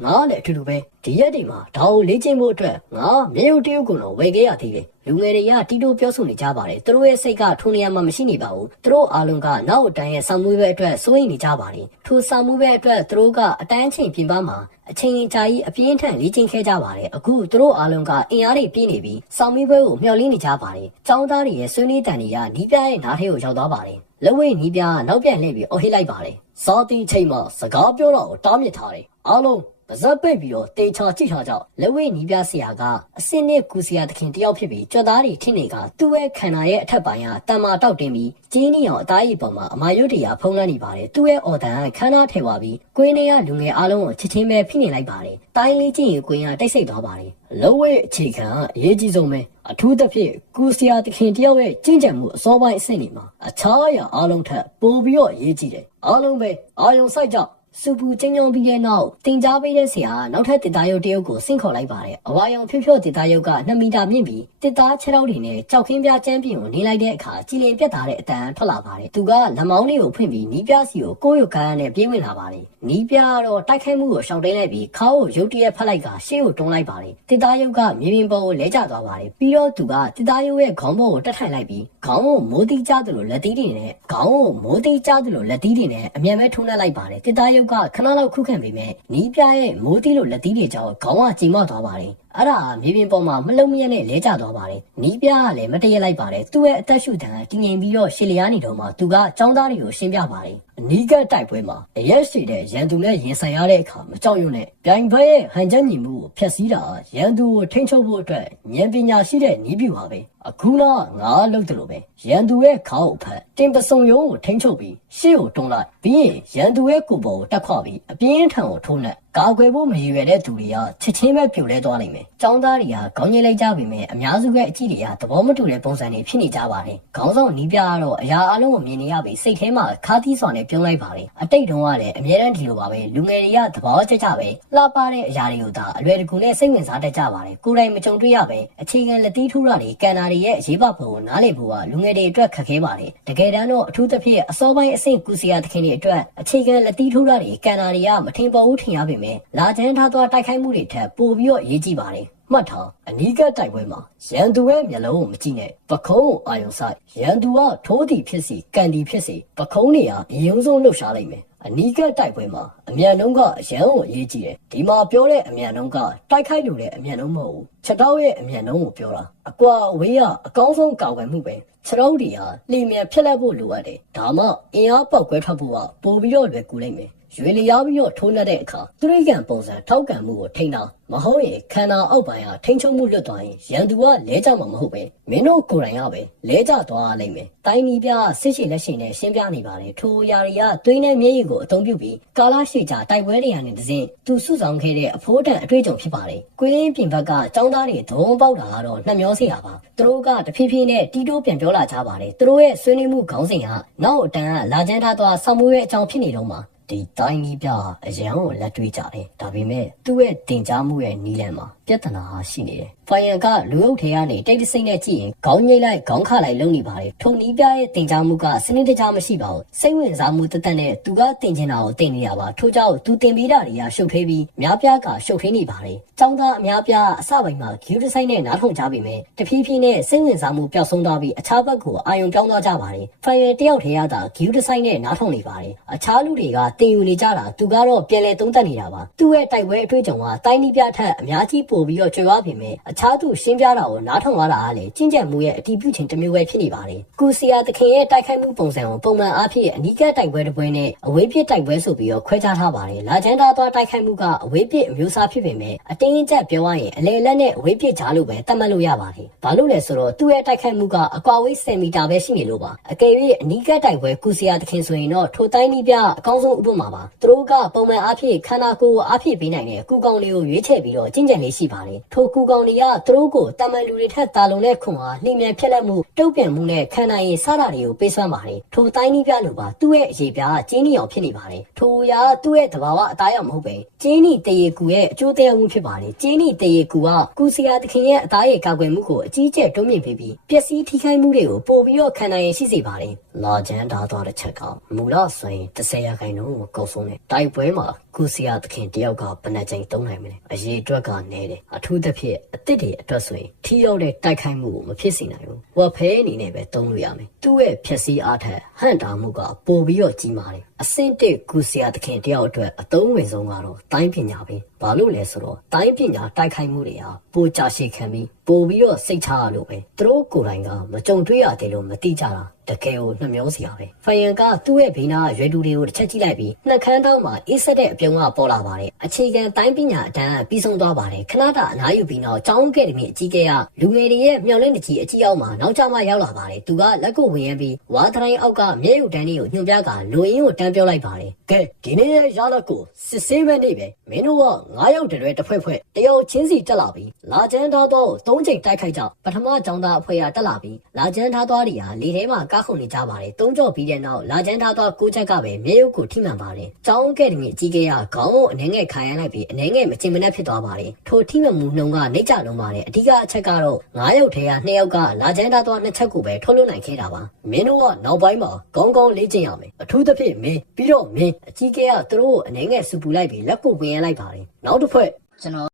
ငါလည်းအထူးတူပဲဒီရက်ဒီမှာဒါကိုလေ့ကျင့်ဖို့အတွက်ငါမြေရုံ1ရုပ်ကိုတော့ဝယ်ခဲ့ရသေးတယ်လူငယ်တွေကတီတိုပြောဆိုနေကြပါတယ်သူတို့ရဲ့စိတ်ကထိုနေရာမှာမရှိနေပါဘူးသူတို့အားလုံးကနောက်အတန်းရဲ့စာမှုပဲအတွက်စိုးရိမ်နေကြပါတယ်ထိုစာမှုပဲအတွက်သူတို့ကအတန်းအချိန်ပြင်ပမှာအချိန်ကြာကြီးအပြင်းထန်လေ့ကျင့်ခဲ့ကြပါတယ်အခုသူတို့အားလုံးကအင်အားတွေပြည့်နေပြီးစာမှုပဲကိုမျှော်လင့်နေကြပါတယ်ចောင်းသားတွေရဲ့ဆွေးနွေးတန်တွေကနီးပြရဲ့နားထဲကိုရောက်သွားပါတယ်လက်ဝဲနီးပြနောက်ပြန်လှည့်ပြီးအော်ဟစ်လိုက်ပါတယ်စာတီချိန်မှာစကားပြောတော့တားမြစ်ထားတယ်အားလုံးပါဇက်ပိတ်ပြီးတော့တေချာကြည့်ထားကြလက်ဝဲနီးပြဆရာကအစင်းနဲ့ကူဆရာသခင်တယောက်ဖြစ်ပြီးကြွသားတွေထင်းတွေကသူ့ရဲ့ခန္ဓာရဲ့အထက်ပိုင်းကတန်မာတောက်တင်ပြီးကျင်းနေအောင်အသားရည်ပေါ်မှာအမာရွတ်တရားဖုံးလွှမ်းနေပါတယ်သူ့ရဲ့အော်တန်ခန်းသားထဲသွားပြီးကွင်းထဲကလူငယ်အားလုံးကိုချစ်ချင်းပဲဖိနေလိုက်ပါတယ်တိုင်းလေးချင်းရင်ကွင်းကတိတ်ဆိတ်သွားပါတယ်လက်ဝဲအခြေခံကအရေးကြီးဆုံးပဲအထူးသဖြင့်ကူဆရာသခင်တယောက်ရဲ့ကျင့်ကြံမှုအစောပိုင်းအဆင့်တွေမှာအခြားအရာအားလုံးထက်ပိုပြီးတော့အရေးကြီးတယ်အားလုံးပဲအာယုံစိုက်ကြစူပူကျင်းကျုံပြီးတဲ့နောက်တင်ကြားပေးတဲ့ဆရာနောက်ထပ်တစ်သားရုပ်တရုပ်ကိုဆင့်ခေါ်လိုက်ပါတယ်အဝါရောင်ဖြော့ဖြော့တစ်သားရုပ်က2မီတာမြင့်ပြီးတစ်သား6ထောက်တွေနဲ့ကြောက်ခင်းပြကျန်းပြင်ကိုနေလိုက်တဲ့အခါကြည်လင်ပြတ်သားတဲ့အတန်ထွက်လာပါတယ်သူကလက်မောင်းလေးကိုဖွင့်ပြီးနီးပြစီကိုကိုယ့်ရုပ်ကန်းနဲ့ပြေးဝင်လာပါတယ်နီးပြကတော့တိုက်ခိုက်မှုကိုရှောင်တိန်လိုက်ပြီးခါကိုရုပ်တရက်ဖက်လိုက်ကရှေ့ကိုတွန်းလိုက်ပါတယ်တစ်သားရုပ်ကမြေပြင်ပေါ်ကိုလဲကျသွားပါတယ်ပြီးတော့သူကတစ်သားရုပ်ရဲ့ခေါင်းပေါ်ကိုတက်ထိုင်လိုက်ပြီးခေါင်းကိုမိုးတိကျသလိုလက်သီးတွေနဲ့ခေါင်းကိုမိုးတိကျသလိုလက်သီးတွေနဲ့အမြန်ပဲထုံးနှက်လိုက်ပါတယ်တစ်သားရုပ်ကခဏလောက်ခုခံပေမဲ့နီးပြရဲ့မိုးတိလိုလက်သီးတွေကြောင့်ခေါင်းကကြီးမော့သွားပါတယ်အဲ့ဒါမြေပြင်ပေါ်မှာမလုံမရနဲ့လဲကျသွားပါတယ်နီးပြကလည်းမတည့်ရလိုက်ပါတယ်သူ့ရဲ့အသက်ရှူတန်တည်ငြိမ်ပြီးတော့ရှေလျားနေတော့မှသူကចောင်းသားတွေကိုရှင်းပြပါတယ်အနီးကပ်တိုက်ပွဲမှာအရက်ရှိတဲ့ရန်သူနဲ့ရင်ဆိုင်ရတဲ့အခါမကြောက်ရွံ့နဲ့ပြိုင်ဘက်ရဲ့ဟန်ချက်ညီမှုကိုဖျက်ဆီးတာရန်သူကိုထိန်းချုပ်ဖို့အတွက်ဉာဏ်ပညာရှိတဲ့နည်းဗျူဟာပဲအခုတော့ငါလုပ်တယ်လို့ပဲရန်သူရဲ့ခေါင်းကိုဖက်တင်ပစုံယုံကိုထိန်းချုပ်ပြီးရှေ့ကိုတွန်းလိုက်ပြီးရင်ရန်သူရဲ့ကိုယ်ပေါ်ကိုတက်ခွပြီးအပြင်းထန်ကိုထိုးနှက်ကာကွယ်ဖို့မရည်ရွယ်တဲ့သူတွေကချက်ချင်းပဲပြိုလဲသွားနိုင်မယ်။ចောင်းသားတွေကခေါင်းငိမ့်လိုက်ကြပြီမဲ့အများစုကအကြည့်တွေကသဘောမတူတဲ့ပုံစံတွေဖြစ်နေကြပါတယ်။ခေါင်းဆောင်နီးပြကတော့အရာအလုံးကိုမြင်နေရပြီးစိတ်ထဲမှာခါးသီးစွာနဲ့ပြုံးလိုက်ပါတယ်။အတိတ်တုန်းကလည်းအမြဲတမ်းဒီလိုပါပဲလူငယ်တွေကသဘောကျကျပဲလှပတဲ့အရာတွေကိုသာအလွယ်တကူနဲ့စိတ်ဝင်စားတတ်ကြပါတယ်။ကိုယ်တိုင်မကြုံတွေ့ရပဲအခြေခံလက်သီးထိုးတာတွေကန်တာတွေရဲ့အရေးပါပုံကိုနားလည်ဖို့ကလူငယ်တွေအတွက်ခက်ခဲပါတယ်။တကယ်တမ်းတော့အထူးသဖြင့်အစောပိုင်းအဆင့်ကူစီယာသခင်တွေအတွက်အခြေခံလက်သီးထိုးတာတွေကန်တာတွေကမထင်ပေါ်ဘူးထင်ရပေမဲ့လာချမ်းထားသောတိုက်ခိုက်မှုတွေထက်ပိုပြီးတော့အရေးကြီးပါတယ်မှတ်ထားအနီးကပ်တိုက်ပွဲမှာရန်သူရဲ့မျက်လုံးကိုမကြည့်နဲ့ပခုံးကိုအာရုံစိုက်ရန်သူကထိုးသည်ဖြစ်စီကန်သည်ဖြစ်စီပခုံးတွေဟာအယုံဆုံးလှုပ်ရှားလိုက်မယ်အနီးကပ်တိုက်ပွဲမှာအမြန်နှုံးကအရန်ကိုအရေးကြီးတယ်ဒီမှာပြောတဲ့အမြန်နှုံးကတိုက်ခိုက်လို့တဲ့အမြန်နှုံးမဟုတ်ဘူးချက်တောက်ရဲ့အမြန်နှုံးကိုပြောတာအကွာအဝေးကအကောင်းဆုံးကာကွယ်မှုပဲခြေထောက်တွေဟာလျင်မြန်ဖြစ်လက်ဖို့လိုအပ်တယ်ဒါမှအင်အားပေါက်ကွဲထွက်ဖို့ကပိုပြီးတော့လွယ်ကူလိမ့်မယ်ရွေလျားပြီးတော့ထိုးနှက်တဲ့အခါသူရိကံပုံစံထောက်ကန်မှုကိုထိန်းတာမဟုတ်ရင်ခန္ဓာအောက်ပိုင်းဟာထိန်းချုပ်မှုလွတ်သွားရင်ရန်သူကလဲကျမှာမဟုတ်ပဲမင်းတို့ကိုယ်တိုင်ကပဲလဲကျသွားရလိမ့်မယ်တိုင်းနီးပြစစ်ရှိလက်ရှိနဲ့ရှင်းပြနေပါတယ်ထိုအရာတွေကသွေးနဲ့မျက်ရည်ကိုအသုံးပြုပြီးကာလရှည်ကြာတိုက်ပွဲတွေကနေတစဉ်သူစုဆောင်ခဲ့တဲ့အဖိုးတန်အတွေ့အကြုံဖြစ်ပါတယ်ကွင်းပြင်ဘက်ကចောင်းသားတွေဒုံပေါက်တာကတော့နှမျောစရာပါသူတို့ကတဖြည်းဖြည်းနဲ့တီးတိုးပြန်ပြောလာကြပါတယ်သူတို့ရဲ့ဆွေးနွေးမှုခေါင်းစဉ်ကနောက်အတန်းကလာချမ်းထားသွားဆောင်းမွေးရဲ့အကြောင်းဖြစ်နေတော့မှာဒီတိုင်းကြီးပြအရန်ကိုလက်တွေ့ကြတယ်ဒါပေမဲ့သူ့ရဲ့တင်ကြားမှုရဲ့နီးလန်းမှာပြဿနာရှိနေတယ်ဖိုင်ယန်ကလူအုပ်ထဲကနေတိတ်တဆိတ်နဲ့ကြည့်ရင်ခေါင်းငိမ့်လိုက်ခေါင်းခလိုက်လုံနေပါတယ်ထုံနီးပြရဲ့တင်ကြားမှုကစနစ်တကျမရှိပါဘူးစိတ်ဝင်စားမှုတသက်နဲ့သူကတင်ချင်တာကိုတင်နေရပါထို့ကြောင့်သူတင်ပေးတာတွေကရှုပ်ထွေးပြီးများပြားကရှုပ်ထွေးနေပါတယ်ចောင်းသားအများပြားအစပိုင်းမှာဂယူတဆိုင်နဲ့နားထောင်ကြပေမဲ့တဖြည်းဖြည်းနဲ့စိတ်ဝင်စားမှုပျောက်ဆုံးသွားပြီးအခြားဘက်ကိုအာရုံပြောင်းသွားကြပါတယ်ဖိုင်ယန်တယောက်ထဲရတာဂယူတဆိုင်နဲ့နားထောင်နေပါတယ်အခြားလူတွေကတင်ယူနေကြတာသူကတော့ပြန်လဲသုံးသပ်နေတာပါသူ့ရဲ့တိုက်ပွဲအတွေ့အကြုံကတိုင်းနီးပြထက်အများကြီးပိုပြီးတော့ကြွယ်ဝပေမဲ့အခြားသူရှင်းပြတာကိုနားထောင်ရတာကလည်းကျင့်ကြံမှုရဲ့အတီးပြုခြင်းတစ်မျိုးပဲဖြစ်နေပါတယ်။ကူစီယာသခင်ရဲ့တိုက်ခိုက်မှုပုံစံကိုပုံမှန်အားဖြင့်အနီးကပ်တိုက်ပွဲတစ်ပွဲနဲ့အဝေးပစ်တိုက်ပွဲဆိုပြီးတော့ခွဲခြားထားပါတယ်။လာချမ်းသားသွားတိုက်ခိုက်မှုကအဝေးပစ်အမျိုးအစားဖြစ်ပေမဲ့အတင်းအကျပ်ပြောရရင်အလေလက်နဲ့အဝေးပစ်ကြားလို့ပဲသတ်မှတ်လို့ရပါတယ်။ဘာလို့လဲဆိုတော့သူ့ရဲ့တိုက်ခိုက်မှုကအကွာဝေး10 မီတာပဲရှိနေလို့ပါ။အကယ်၍အနီးကပ်တိုက်ပွဲကူစီယာသခင်ဆိုရင်တော့ထိုတိုင်းနီးပြအကောင်းဆုံးဥပ ဖို့မှာပါသူတို့ကပုံမှန်အားဖြင့်ခန္ဓာကိုယ်အားဖြင့်ပေးနိုင်တဲ့ကူကောင်တွေကိုရွေးချယ်ပြီးတော့ကျင့်ကြံလေးရှိပါတယ်ထိုကူကောင်တွေကသူတို့ကိုတာမန်လူတွေထက်တာလုံတဲ့ခွန်အားနှိမ့်မြန်ဖြစ်လက်မှုတုတ်ပြန်မှုနဲ့ခံနိုင်ရင်စတာတွေကိုပေးစွမ်းပါတယ်ထိုတိုင်းနည်းပြလိုပါသူ့ရဲ့အရေးပြကျင်းနီအောင်ဖြစ်နေပါတယ်ထိုအရာသူ့ရဲ့သဘာဝအသားရောက်မဟုတ်ပဲကျင်းနီတရေကူရဲ့အကျိုးတရားမှုဖြစ်ပါတယ်ကျင်းနီတရေကူကကုစီယာသခင်ရဲ့အသားရဲ့ကာကွယ်မှုကိုအကြီးအကျယ်တွန်းမြင့်ပေးပြီးပျက်စီးထိခိုက်မှုတွေကိုပို့ပြီးတော့ခံနိုင်ရင်ရှိစေပါတယ်လာဂျန်ဒါသွားတဲ့ချက်ကမူလဆိုရင်10ရာခိုင်နှုန်းကိုကောက်ဆုံးတယ်တိုက်ပွဲမှာကုစီယာသခင်တယောက်ကဘယ်နှကြိမ်သုံးနိုင်မလဲအရေးအတွက်ကနည်းတယ်အထူးသဖြင့်အစ်စ်တွေအတွက်ဆိုရင်ထိရောက်တဲ့တိုက်ခိုက်မှုကိုမဖြစ်စေနိုင်ဘူးဝက်ဖဲအနေနဲ့ပဲသုံးလို့ရမယ်သူ့ရဲ့ဖြက်စီးအားထက်ဟန့်တာမှုကပိုပြီးတော့ကြီးမားတယ်အဆင့်1ကုစီယာသခင်တယောက်အတွက်အသုံးဝင်ဆုံးကတော့တိုင်းပညာပဲဘာလို့လဲဆိုတော့တိုင်းပညာတိုက်ခိုက်မှုတွေဟာပိုကြာရှည်ခံပြီးပိုပြီးတော့စိတ်ချရလို့ပဲသူတို့ကိုယ်တိုင်ကမကြုံတွေ့ရတယ်လို့မသိကြတာတကယ်ကိုနှမျောစရာပဲဖိုင်ယန်ကသူ့ရဲ့ဘေးနာရွယ်တူတွေကိုတစ်ချက်ကြည့်လိုက်ပြီးနှက်ခမ်းတောင်းမှာအေးဆက်တဲ့အပြုံးကပေါ်လာပါတယ်အခြေခံတိုင်းပညာအတန်းပြီးဆုံးသွားပါတယ်ခဏတာအနားယူပြီးတော့ကျောင်းကဲ့တမီအကြီးကဲကလူငယ်တွေရဲ့မျော်လင့်တကြီးအကြီးအောက်မှာနောက်ကျမှရောက်လာပါတယ်သူကလက်ကိုဝင်ရပြီးဝါတိုင်းအောက်ကမျက်ရည်တန်းတွေကိုညွှန်ပြကလူရင်းကိုတန်းပြောလိုက်ပါတယ်ကဲဒီနေ့ရဲ့ရလက်ကိုစစ်ဆေးမဲ့နေပဲမင်းတို့က9ယောက်တည်းတစ်ဖွဲ့တယောက်ချင်းစီတက်လာပြီးလာကျန်းသားတော့3ချိန်တိုက်ခိုက်ကြပထမကျောင်းသားအဖွဲ့ကတက်လာပြီးလာကျန်းသားသွားတွေဟာလေထဲမှာကားခုန်နေကြပါတယ်3ကြော့ပြီးတဲ့နောက်လာကျန်းသားသွား9ချက်ကပဲမြေရုပ်ကိုထိမှန်ပါတယ်ကျောင်းကဲ့တမီအကြီးကဲကခေါင်းကိုအနေငယ်ခံရလိုက်ပြီးအနေငယ်မချင်မနှက်ဖြစ်သွားပါတယ်ထိုထိမှန်မှုနှုံကနှိမ့်ကြလုံးပါတယ်အဓိကအချက်ကတော့9ယောက်ထဲက2ယောက်ကလာကျန်းသားသွား2ချက်ကိုပဲထုတ်လွှတ်နိုင်ခဲ့တာပါမင်းတို့ကနောက်ပိုင်းမှာကောင်းကောင်းလေ့ကျင့်ရမယ်အထူးသဖြင့်မင်းပြီးတော့မင်းအကြီးကဲကသူတို့ကိုအနေငယ်စူပူလိုက်ပြီးလက်ကိုဝင်ရလိုက်ပါတယ်နောက်တစ်ဖွဲ့ကျွန်တော်